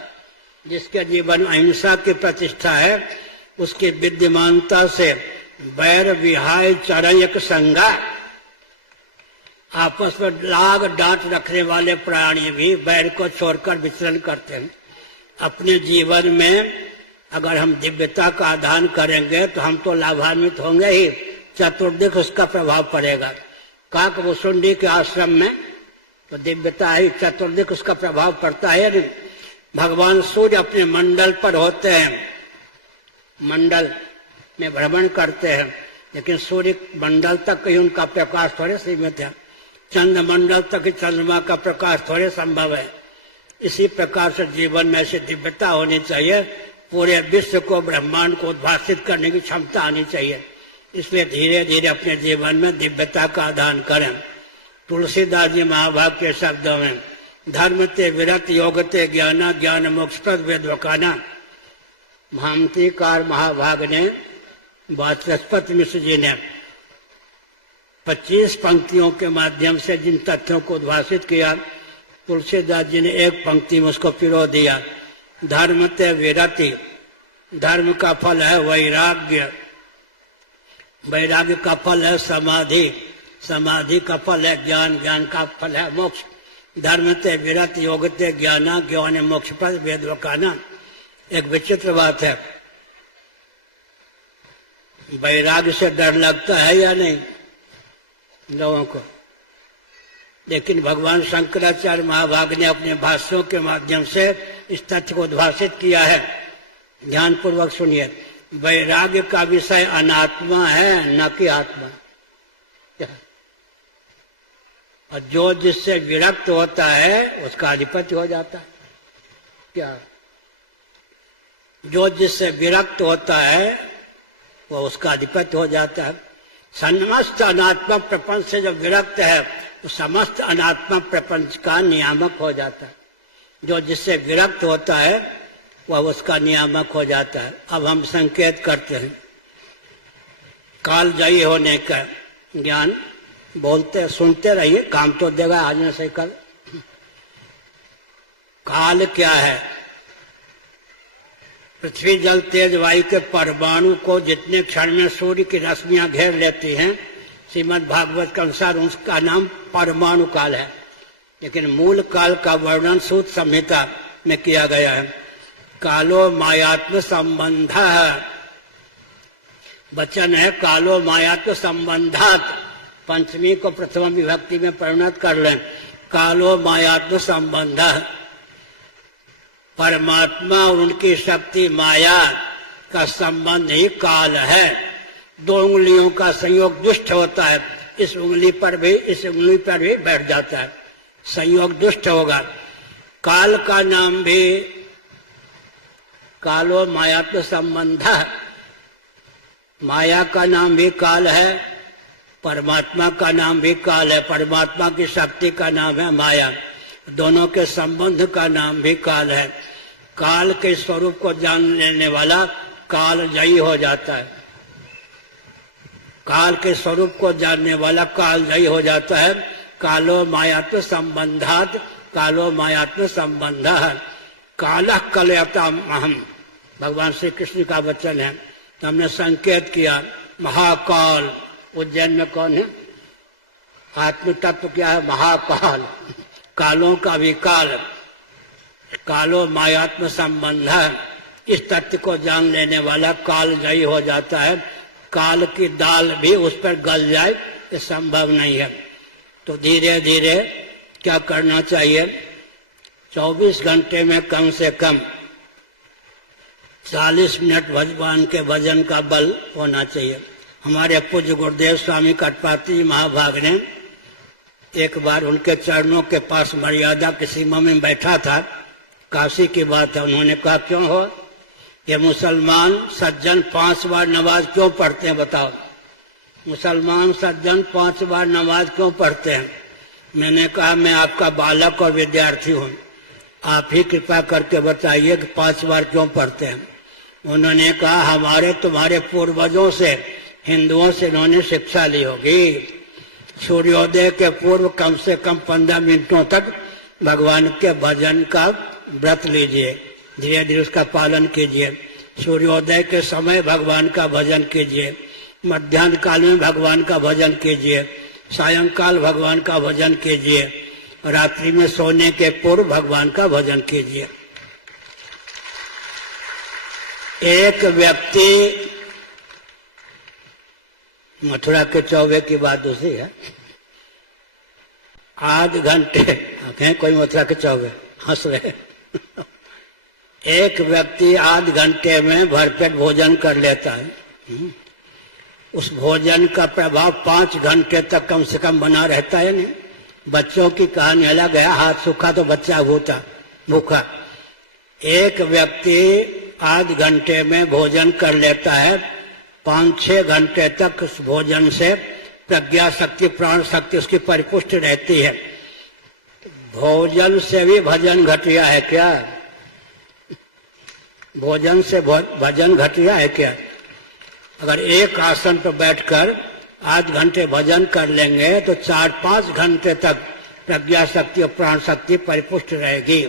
जिसके जीवन में अहिंसा की प्रतिष्ठा है, उसकी विद्यमानता से बैर विहाय चरयक संगा, आपस में लाग डांट रखने वाले प्राणी भी बैर को छोड़कर विचरण करते हैं। अपने जीवन में अगर हम दिव्यता का आधान करेंगे तो हम तो लाभान्वित होंगे ही, चतुर्दिक उसका प्रभाव पड़ेगा। काकभूषुंडी के आश्रम में तो दिव्यता ही, चतुर्दिक उसका प्रभाव पड़ता है। भगवान सूर्य अपने मंडल पर होते हैं, मंडल में भ्रमण करते हैं, लेकिन सूर्य मंडल तक ही उनका प्रकाश थोड़े सीमित है, चंद्र मंडल तक ही चंद्रमा का प्रकाश थोड़े संभव है। इसी प्रकार से जीवन में ऐसी दिव्यता होनी चाहिए, पूरे विश्व को, ब्रह्मांड को उद्भासित करने की क्षमता आनी चाहिए। इसलिए धीरे धीरे अपने जीवन में दिव्यता का आदान करें। तुलसीदास जी महाभाग के शब्दों में धर्म ते विरत योग ते ज्ञाना ज्ञान मोक्षप्रद वेद्वकाना, भामतीकार महाभाग ने, वाचस्पति मिश्र जी ने 25 पंक्तियों के माध्यम से जिन तथ्यों को उद्भासित किया, तुलसीदास जी ने एक पंक्ति में उसको पिरो दिया। धर्म ते विरति, धर्म का फल है वैराग्य, वैराग्य का फल है समाधि, समाधि का फल है ज्ञान, ज्ञान का फल है मोक्ष। धर्म ते विरत योग ते ज्ञाना ज्ञान मोक्ष पर वेद्वकाना। एक विचित्र बात है, वैराग्य से डर लगता है या नहीं लोगों को? लेकिन भगवान शंकराचार्य महाभाग ने अपने भाष्यों के माध्यम से इस तथ्य को उद्भासित किया है। ध्यान पूर्वक सुनिए। वैराग्य का विषय अनात्मा है, न कि आत्मा। और जो जिससे विरक्त होता है उसका अधिपति हो जाता है। क्या? जो जिससे विरक्त होता है वो उसका अधिपति हो जाता है। समस्त अनात्मा प्रपंच से जो विरक्त है तो समस्त अनात्मा प्रपंच का नियामक हो जाता है। जो जिससे विरक्त होता है वह उसका नियामक हो जाता है। अब हम संकेत करते हैं कालजयी होने का ज्ञान। बोलते सुनते रहिए, काम तो देगा आज न सही कल। काल क्या है? पृथ्वी जल तेज वायु के परमाणु को जितने क्षण में सूर्य की रश्मियां घेर लेती हैं, श्रीमद् भागवत के अनुसार उसका नाम परमाणु काल है। लेकिन मूल काल का वर्णन सूत संहिता में किया गया है। कालो मायात्म संबंध, वचन है कालो मायात्म संबंधात। पंचमी को प्रथम विभक्ति में परिणत कर लें। कालो मायात्म संबंध, परमात्मा और उनकी शक्ति माया का संबंध ही काल है। दो उंगलियों का संयोग दुष्ट होता है, इस उंगली पर भी इस उंगली पर भी बैठ जाता है, संयोग दुष्ट होगा। काल का नाम भी कालो मायात्म संबंध, माया का नाम भी काल है, परमात्मा का नाम भी काल है। परमात्मा की शक्ति का नाम है माया, दोनों के संबंध का नाम भी काल है। काल के स्वरूप को जान लेने वाला कालजयी हो जाता है, काल के स्वरूप को जानने वाला कालजयी हो जाता है। कालो मायात्म संबंधात, कालो मायात्म संबंध, कालः कलयताम अहम, भगवान श्री कृष्ण का वचन है। तो हमने संकेत किया महाकाल, उज्जैन में कौन है? आत्म तत्व क्या है? महाकाल, कालों का विकाल, कालो मायात्म संबंध है। इस तत्व को जान लेने वाला कालजयी हो जाता है। काल की दाल भी उस पर गल जाए ये संभव नहीं है। तो धीरे धीरे क्या करना चाहिए? 24 घंटे में कम से कम 40 मिनट भगवान के भजन का बल होना चाहिए। हमारे पूज्य गुरुदेव स्वामी कटपात्री महाभाग ने एक बार उनके चरणों के पास मर्यादा की सीमा में बैठा था, काशी की बात है। उन्होंने कहा क्यों हो ये मुसलमान सज्जन 5 बार नमाज क्यों पढ़ते हैं? बताओ, मुसलमान सज्जन 5 बार नमाज क्यों पढ़ते हैं? मैंने कहा मैं आपका बालक और विद्यार्थी हूँ, आप ही कृपा करके बताइए कि 5 बार क्यों पढ़ते हैं। उन्होंने कहा हमारे तुम्हारे पूर्वजों से, हिंदुओं से इन्होंने शिक्षा ली होगी। सूर्योदय के पूर्व कम से कम 15 मिनटों तक भगवान के भजन का व्रत लीजिए, धीरे धीरे उसका पालन कीजिए। सूर्योदय के समय भगवान का भजन कीजिए, मध्याह्न काल में भगवान का भजन कीजिए, सायंकाल भगवान का भजन कीजिए, रात्रि में सोने के पूर्व भगवान का भजन कीजिए। एक व्यक्ति, मथुरा के चौबे की बात दूसरी है, आध घंटे, कोई मथुरा के चौबे हंस रहे, एक व्यक्ति आध घंटे में भरपेट भोजन कर लेता है। उस भोजन का प्रभाव 5 घंटे तक कम से कम बना रहता है। नहीं, बच्चों की कहानी अलग है, हाथ सूखा तो बच्चा भूखा। एक व्यक्ति आध घंटे में भोजन कर लेता है, 5-6 घंटे तक उस भोजन से प्रज्ञा शक्ति, प्राण शक्ति उसकी परिपुष्ट रहती है। भोजन से भी भजन घटिया है क्या? भोजन से भजन घटिया है क्या? अगर एक आसन पर बैठकर आध घंटे भजन कर लेंगे तो 4-5 घंटे तक प्रज्ञा शक्ति और प्राण शक्ति परिपुष्ट रहेगी।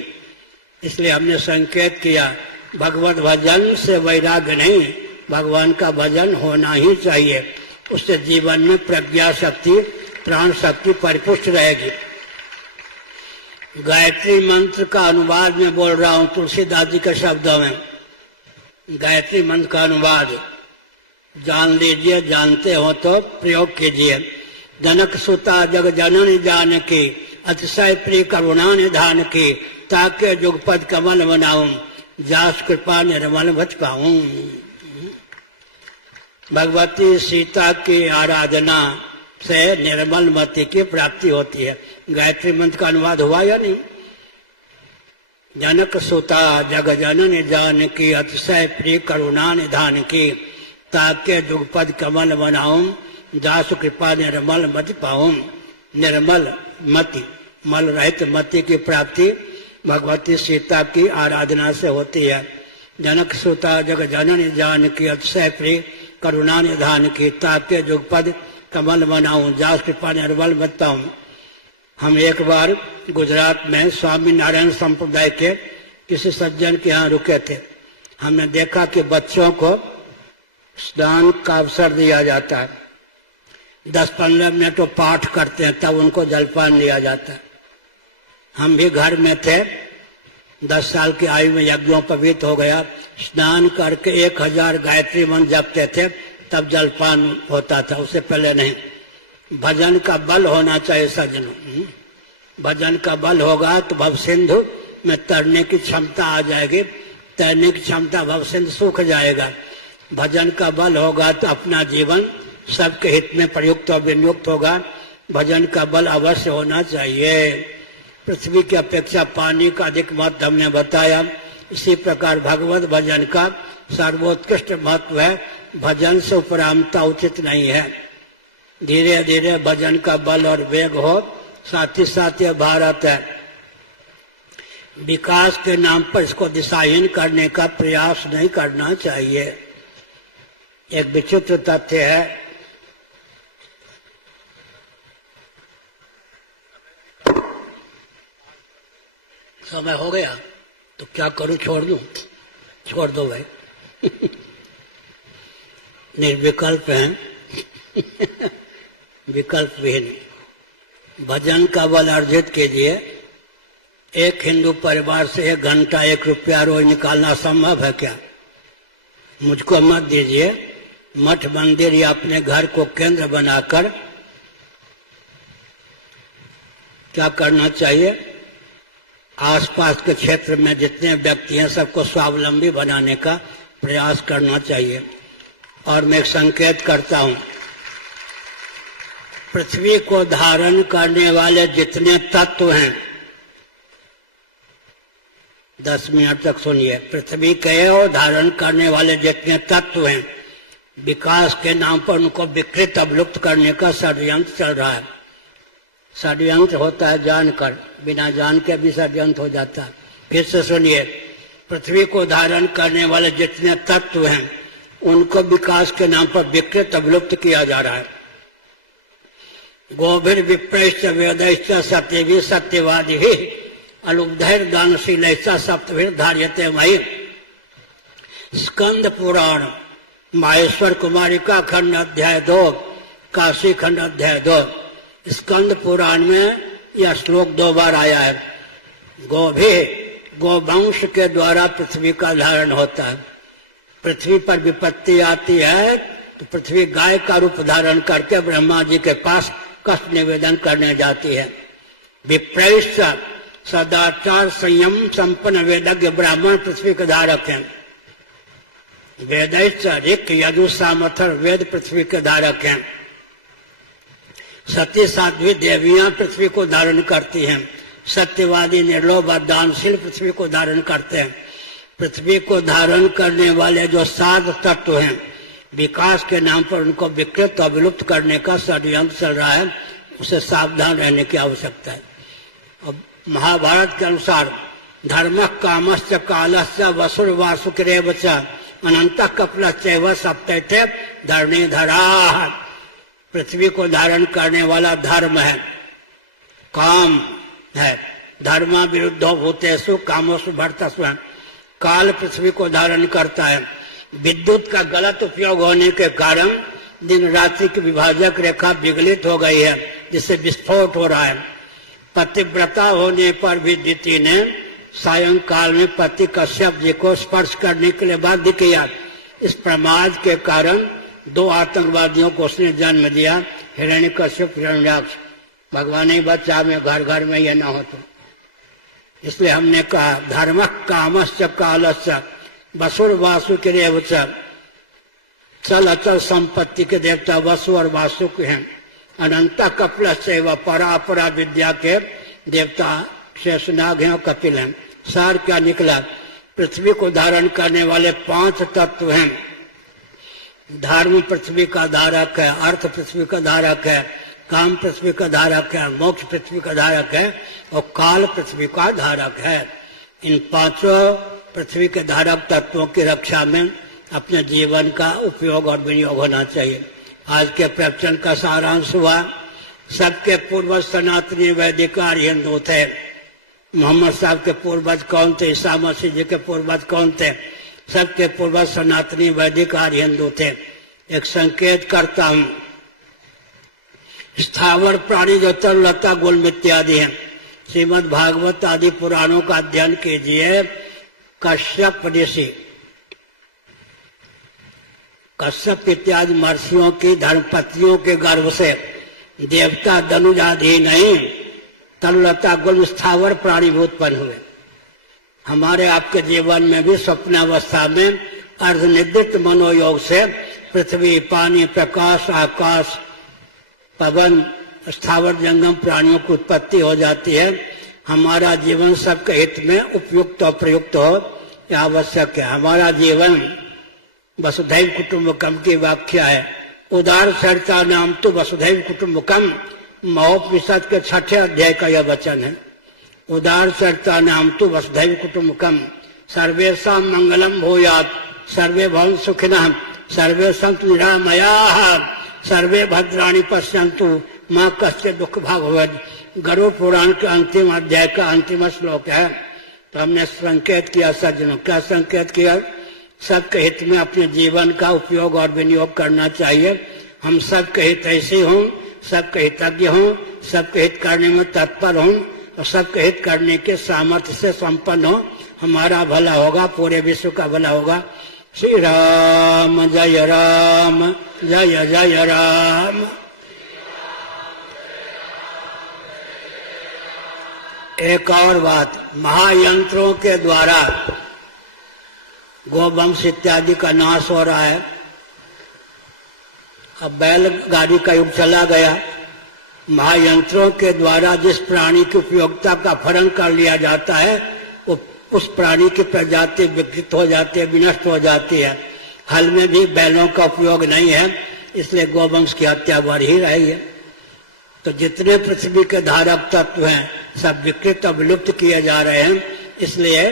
इसलिए हमने संकेत किया भगवत भजन से वैराग्य नहीं, भगवान का भजन होना ही चाहिए, उससे जीवन में प्रज्ञा शक्ति, प्राण शक्ति परिपुष्ट रहेगी। गायत्री मंत्र का अनुवाद में बोल रहा हूँ तुलसीदास जी के शब्दों में। गायत्री मंत्र का अनुवाद जान लीजिए, जानते हो तो प्रयोग कीजिए। जनक सुता जग जननी जानकी, अतिशय प्रिय करुणा निधान की, ताके जुगपद कमल बनाऊं, जास कृपा निर्मल बच पाऊं। भगवती सीता की आराधना से निर्मल मति की प्राप्ति होती है। गायत्री मंत्र का अनुवाद हुआ या नहीं? जनक सुता जग जननी जानकी, अतिशय प्रिय करुणा निधान की, ताके जुगपद कमल बनाऊं, जासु कृपा निर्मल मति पाऊं। निर्मल मति, मल रहित मति की प्राप्ति भगवती सीता की आराधना से होती है। जनक सुता जग जननी जानकी, अतिशय प्रिय करुणा निधान की, ताके जुगपद कमल बनाऊं, जास कृपा निर्मल मति पाऊं। हम एक बार गुजरात में स्वामी नारायण संप्रदाय के किसी सज्जन के यहाँ रुके थे। हमने देखा कि बच्चों को स्नान का अवसर दिया जाता है, 10-15 मिनट वो पाठ करते हैं, तब उनको जलपान दिया जाता है। हम भी घर में थे, 10 साल की आयु में यज्ञोपवीत हो गया, स्नान करके 1000 गायत्री मंत्र जपते थे, तब जलपान होता था, उससे पहले नहीं। भजन का बल होना चाहिए सज्जनों। भजन का बल होगा तो भव सिंधु में तरने की क्षमता आ जाएगी, तैरने की क्षमता भव सिंधु सूख जाएगा। भजन का बल होगा तो अपना जीवन सबके हित में प्रयुक्त और विनियुक्त होगा। भजन का बल अवश्य होना चाहिए। पृथ्वी की अपेक्षा पानी का अधिक महत्व हमने बताया। इसी प्रकार भगवत भजन का सर्वोत्कृष्ट महत्व है। भजन से उपरामता उचित नहीं है। धीरे धीरे भजन का बल और वेग हो। साथ ही साथ यह भारत है, विकास के नाम पर इसको दिशाहीन करने का प्रयास नहीं करना चाहिए। एक विचित्र तथ्य है, समय हो गया तो क्या करूं, छोड़ दूं? छोड़ दो भाई। निर्विकल्प हैं। विकल्प भी नहीं। भजन का बल अर्जित कीजिए। एक हिंदू परिवार से 1 घंटा 1 रुपया रोज निकालना संभव है क्या? मुझको मत दीजिए। मठ मंदिर या अपने घर को केंद्र बनाकर क्या करना चाहिए? आसपास के क्षेत्र में जितने व्यक्ति हैं सबको स्वावलंबी बनाने का प्रयास करना चाहिए। और मैं एक संकेत करता हूं, पृथ्वी को धारण करने वाले जितने तत्व हैं, 10 मिनट तक सुनिए, पृथ्वी के और धारण करने वाले जितने तत्व हैं, विकास के नाम पर उनको विकृत अवलुप्त करने का षड्यंत्र चल रहा है। षड्यंत्र होता है जानकर, बिना जान के भी षड्यंत्र हो जाता है। फिर से सुनिए, पृथ्वी को धारण करने वाले जितने तत्व हैं उनको विकास के नाम पर विकृत अवलुप्त किया जा रहा है। गोभिर विप्रैश्च वेदैश्च सत्यवी सत्यवादी ही अलुब्धैर दानशीलैश्च सप्तभिर धार्यते मयि। स्कंद पुराण माहेश्वर कुमारिका खंड अध्याय 2, काशी खंड अध्याय 2। स्कंद पुराण में यह श्लोक 2 बार आया है। गोभी गोवंश के द्वारा पृथ्वी का धारण होता है। पृथ्वी पर विपत्ति आती है तो पृथ्वी गाय का रूप धारण करके ब्रह्मा जी के पास कष्ट निवेदन करने जाती है। विप्रैश्च सदाचार संयम संपन्न वेदज्ञ ब्राह्मण पृथ्वी के धारक हैं। वेदैश्च ऋक् यजु सामथर वेद पृथ्वी के धारक हैं। सती साध्वी देवियां पृथ्वी को धारण करती हैं। सत्यवादी निर्लोभ और दानशील पृथ्वी को धारण करते हैं। पृथ्वी को धारण करने वाले जो 7 तत्व हैं, विकास के नाम पर उनको विकृत और विलुप्त करने का षड्यंत्र चल रहा है। उसे सावधान रहने की आवश्यकता है। अब महाभारत के अनुसार धर्म कामश्च कालश्च वसुर वासुकिरेव च अनंत कपिलश्चैव सप्तैते धरणीधराः। पृथ्वी को धारण करने वाला धर्म है, काम है। धर्म विरुद्धो भूतेषु कामोषु भर्तस्व। काल पृथ्वी को धारण करता है। विद्युत का गलत उपयोग होने के कारण दिन रात्रि की विभाजक रेखा विगलित हो गई है, जिससे विस्फोट हो रहा है। पतिव्रता होने पर भी दिति ने सायंकाल में पति कश्यप जी को स्पर्श करने के लिए बाध्य किया। इस प्रमाद के कारण 2 आतंकवादियों को उसने जन्म दिया, हिरण्यकश्यप हिरण्याक्ष। भगवान ही बच्चा में घर घर में यह न हो तो इसलिए हमने कहा धर्म कामश्च कालश्च वसुर वासुकिरेव च। चल अचल संपत्ति के देवता वसु और वासुक हैं। अनंत कपिलश्चैव परापरा विद्या के देवता शेषनाग हैं और कपिल हैं। सार क्या निकला? पृथ्वी को धारण करने वाले 5 तत्व हैं। धर्म पृथ्वी का धारक है, अर्थ पृथ्वी का धारक है, काम पृथ्वी का धारक है, मोक्ष पृथ्वी का धारक है और काल पृथ्वी का धारक है। इन 5 पृथ्वी के धारक तत्वों की रक्षा में अपने जीवन का उपयोग और विनियोग होना चाहिए। आज के प्रवचन का सारांश हुआ, सबके पूर्वज सनातनी वैदिक आर्य हिंदू थे। मोहम्मद साहब के पूर्वज कौन थे? ईसा मसीह जी के पूर्वज कौन थे? सबके पूर्वज सनातनी वैदिक आर्य हिंदू थे। एक संकेत करता हूं, स्थावर प्राणी जो तरुलता गुल्म इत्यादि हैं, श्रीमद् भागवत आदि पुराणों का अध्ययन कीजिए। कश्यप ऋषि, कश्यप इत्यादि महर्षियों की धर्मपत्नियों के गर्भ से देवता धनुज आदि नहीं, तरुलता गुण स्थावर प्राणी उत्पन्न हुए। हमारे आपके जीवन में भी स्वप्नावस्था में अर्धनिद्रित मनोयोग से पृथ्वी, पानी, प्रकाश, आकाश, पवन, स्थावर जंगम प्राणियों की उत्पत्ति हो जाती है। हमारा जीवन सबके हित में उपयुक्त और प्रयुक्त हो, यह आवश्यक है। हमारा जीवन वसुधैव कुटुंबकम की व्याख्या है। उदार चरिता नाम तो वसुधैव कुटुंबकम, महोपनिषद के 6ठे अध्याय का यह वचन है। उदार चरिता नाम तो वसुधैव कुटुंबकम, सर्वेषां मंगलम भूयात्, सर्वे भवन्तु सुखिनः, सर्वे सन्तु निरामयाः, सर्वे भद्राणि पश्यन्तु, मां कश्चित् दुःख भाग् भवेत्। गरुड़ पुराण के अंतिम अध्याय का अंतिम श्लोक है। तो हमने संकेत किया सज्जनों, क्या संकेत किया? सबके हित में अपने जीवन का उपयोग और विनियोग करना चाहिए। हम सबके हित ऐसे हों, सबके हितज्ञ हों, सबके हित करने में तत्पर हों और सबके हित करने के सामर्थ्य से संपन्न हो। हमारा भला होगा, पूरे विश्व का भला होगा। श्री राम जय राम, जय जय राम। एक और बात, महायंत्रों के द्वारा गोवंश इत्यादि का नाश हो रहा है। अब बैलगाड़ी का युग चला गया। महायंत्रों के द्वारा जिस प्राणी की उपयोगिता का फरण कर लिया जाता है, वो उस प्राणी की प्रजाति विकृत हो जाती है, विनष्ट हो जाती है। हल में भी बैलों का उपयोग नहीं है, इसलिए गोवंश की हत्या बढ़ ही रही है। तो जितने पृथ्वी के धारक तत्व हैं सब विकृत और विलुप्त किए जा रहे हैं। इसलिए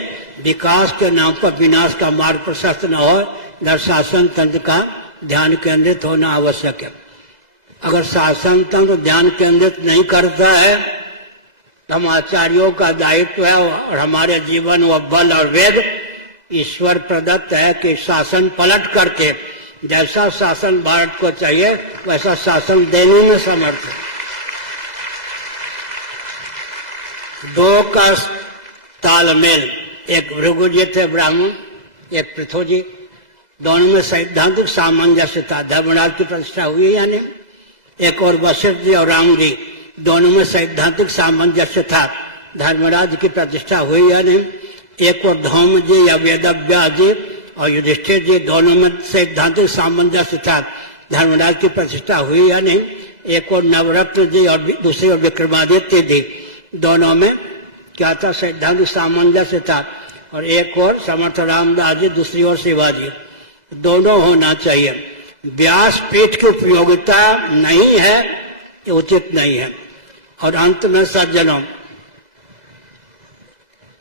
विकास के नाम पर विनाश का मार्ग प्रशस्त न हो, इधर शासन तंत्र का ध्यान केंद्रित होना आवश्यक है। अगर शासन तंत्र ध्यान केंद्रित नहीं करता है तो हम आचार्यों का दायित्व है और हमारे जीवन व बल और वेग ईश्वर प्रदत्त है कि शासन पलट करके जैसा शासन भारत को चाहिए वैसा शासन देने में समर्थ है। दो का तालमेल, एक भृगु जी थे ब्राह्मण, एक पृथु जी, दोनों में सैद्धांतिक सामंजस्य था। धर्मराज की प्रतिष्ठा हुई या नहीं? एक और वशिष्ठ जी और राम जी, दोनों में सैद्धांतिक सामंजस्य था। धर्मराज की प्रतिष्ठा हुई या नहीं? एक और धौम जी या वेदव्यास जी और युधिष्ठिर जी, दोनों में सैद्धांतिक सामंजस्य था। धर्मराज की प्रतिष्ठा हुई या नहीं? एक और नवरत्न जी और दूसरी और विक्रमादित्य जी, दोनों में क्या था? सैद्धांतिक सामंजस्य था। और एक और समर्थ रामदास जी, दूसरी ओर शिवाजी, दोनों होना चाहिए। व्यासपीठ की उपयोगिता नहीं है, ये उचित नहीं है। और अंत में सज्जनों,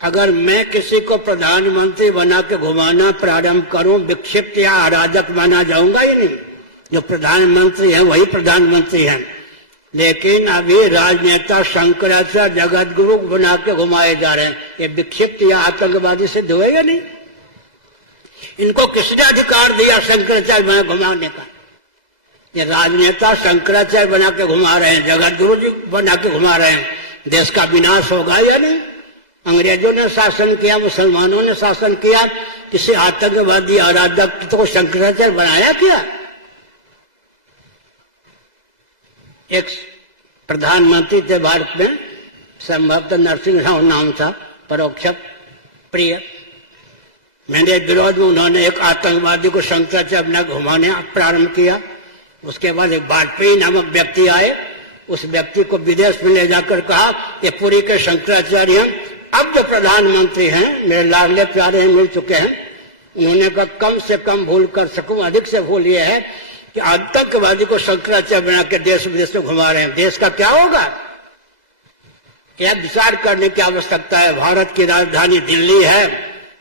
अगर मैं किसी को प्रधानमंत्री बना के घुमाना प्रारंभ करूं, विक्षिप्त या अराजक माना जाऊंगा या नहीं? जो प्रधानमंत्री है वही प्रधानमंत्री है। लेकिन अभी राजनेता शंकराचार्य जगत गुरु बना के घुमाए जा रहे हैं, ये विक्षिप्त या आतंकवादी सिद्ध हुए या नहीं? इनको किसने अधिकार दिया शंकराचार्य बना घुमाने का? ये राजनेता शंकराचार्य बना के घुमा रहे हैं, जगत गुरु जी बना के घुमा रहे हैं। देश का विनाश होगा या नहीं? अंग्रेजों ने शासन किया, मुसलमानों ने शासन किया, किसी आतंकवादी अराजक तो शंकराचार्य बनाया क्या? एक प्रधानमंत्री थे भारत में, संभवतः नरसिंह राव नाम था, परोक्ष प्रिय। मेरे विरोध में उन्होंने एक आतंकवादी को शंकराचार्य बना घुमाने प्रारंभ किया। उसके बाद एक वाजपेयी नामक व्यक्ति आए, उस व्यक्ति को विदेश में ले जाकर कहा ये पुरी के शंकराचार्य हैं। अब जो प्रधानमंत्री हैं, मेरे लाडले प्यारे हैं, मिल चुके हैं, उन्होंने कहा कम से कम भूल कर सकूं, अधिक से भूल ये है कि आतंकवादी को शंकराचार्य बना के देश विदेश में घुमा रहे हैं। देश का क्या होगा? यह विचार करने की आवश्यकता है। भारत की राजधानी दिल्ली है,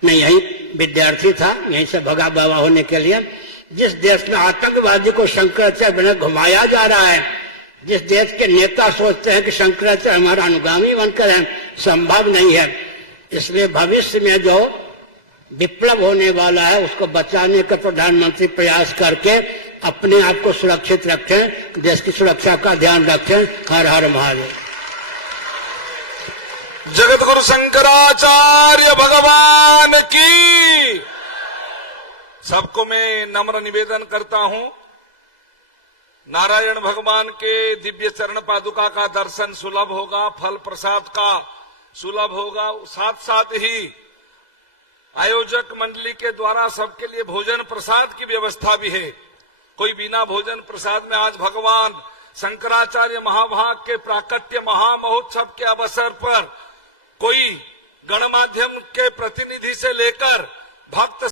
मैं यही विद्यार्थी था, यहीं से भगा बाबा होने के लिए। जिस देश में आतंकवादी को शंकराचार्य बना घुमाया जा रहा है, जिस देश के नेता सोचते हैं कि शंकराचार्य हमारा अनुगामी बनकर है, संभव नहीं है। इसलिए भविष्य में जो विप्लव होने वाला है उसको बचाने का प्रधानमंत्री प्रयास करके अपने आप को सुरक्षित रखें, देश की सुरक्षा का ध्यान रखें। हर हर महादेव। जगत गुरु शंकराचार्य भगवान की। सबको मैं नम्र निवेदन करता हूं, नारायण भगवान के दिव्य चरण पादुका का दर्शन सुलभ होगा, फल प्रसाद का सुलभ होगा। साथ साथ ही आयोजक मंडली के द्वारा सबके लिए भोजन प्रसाद की व्यवस्था भी है। कोई बिना भोजन प्रसाद में आज भगवान शंकराचार्य महाभाग के प्राकट्य महामहोत्सव के अवसर पर कोई गणमाध्यम के प्रतिनिधि से लेकर भक्त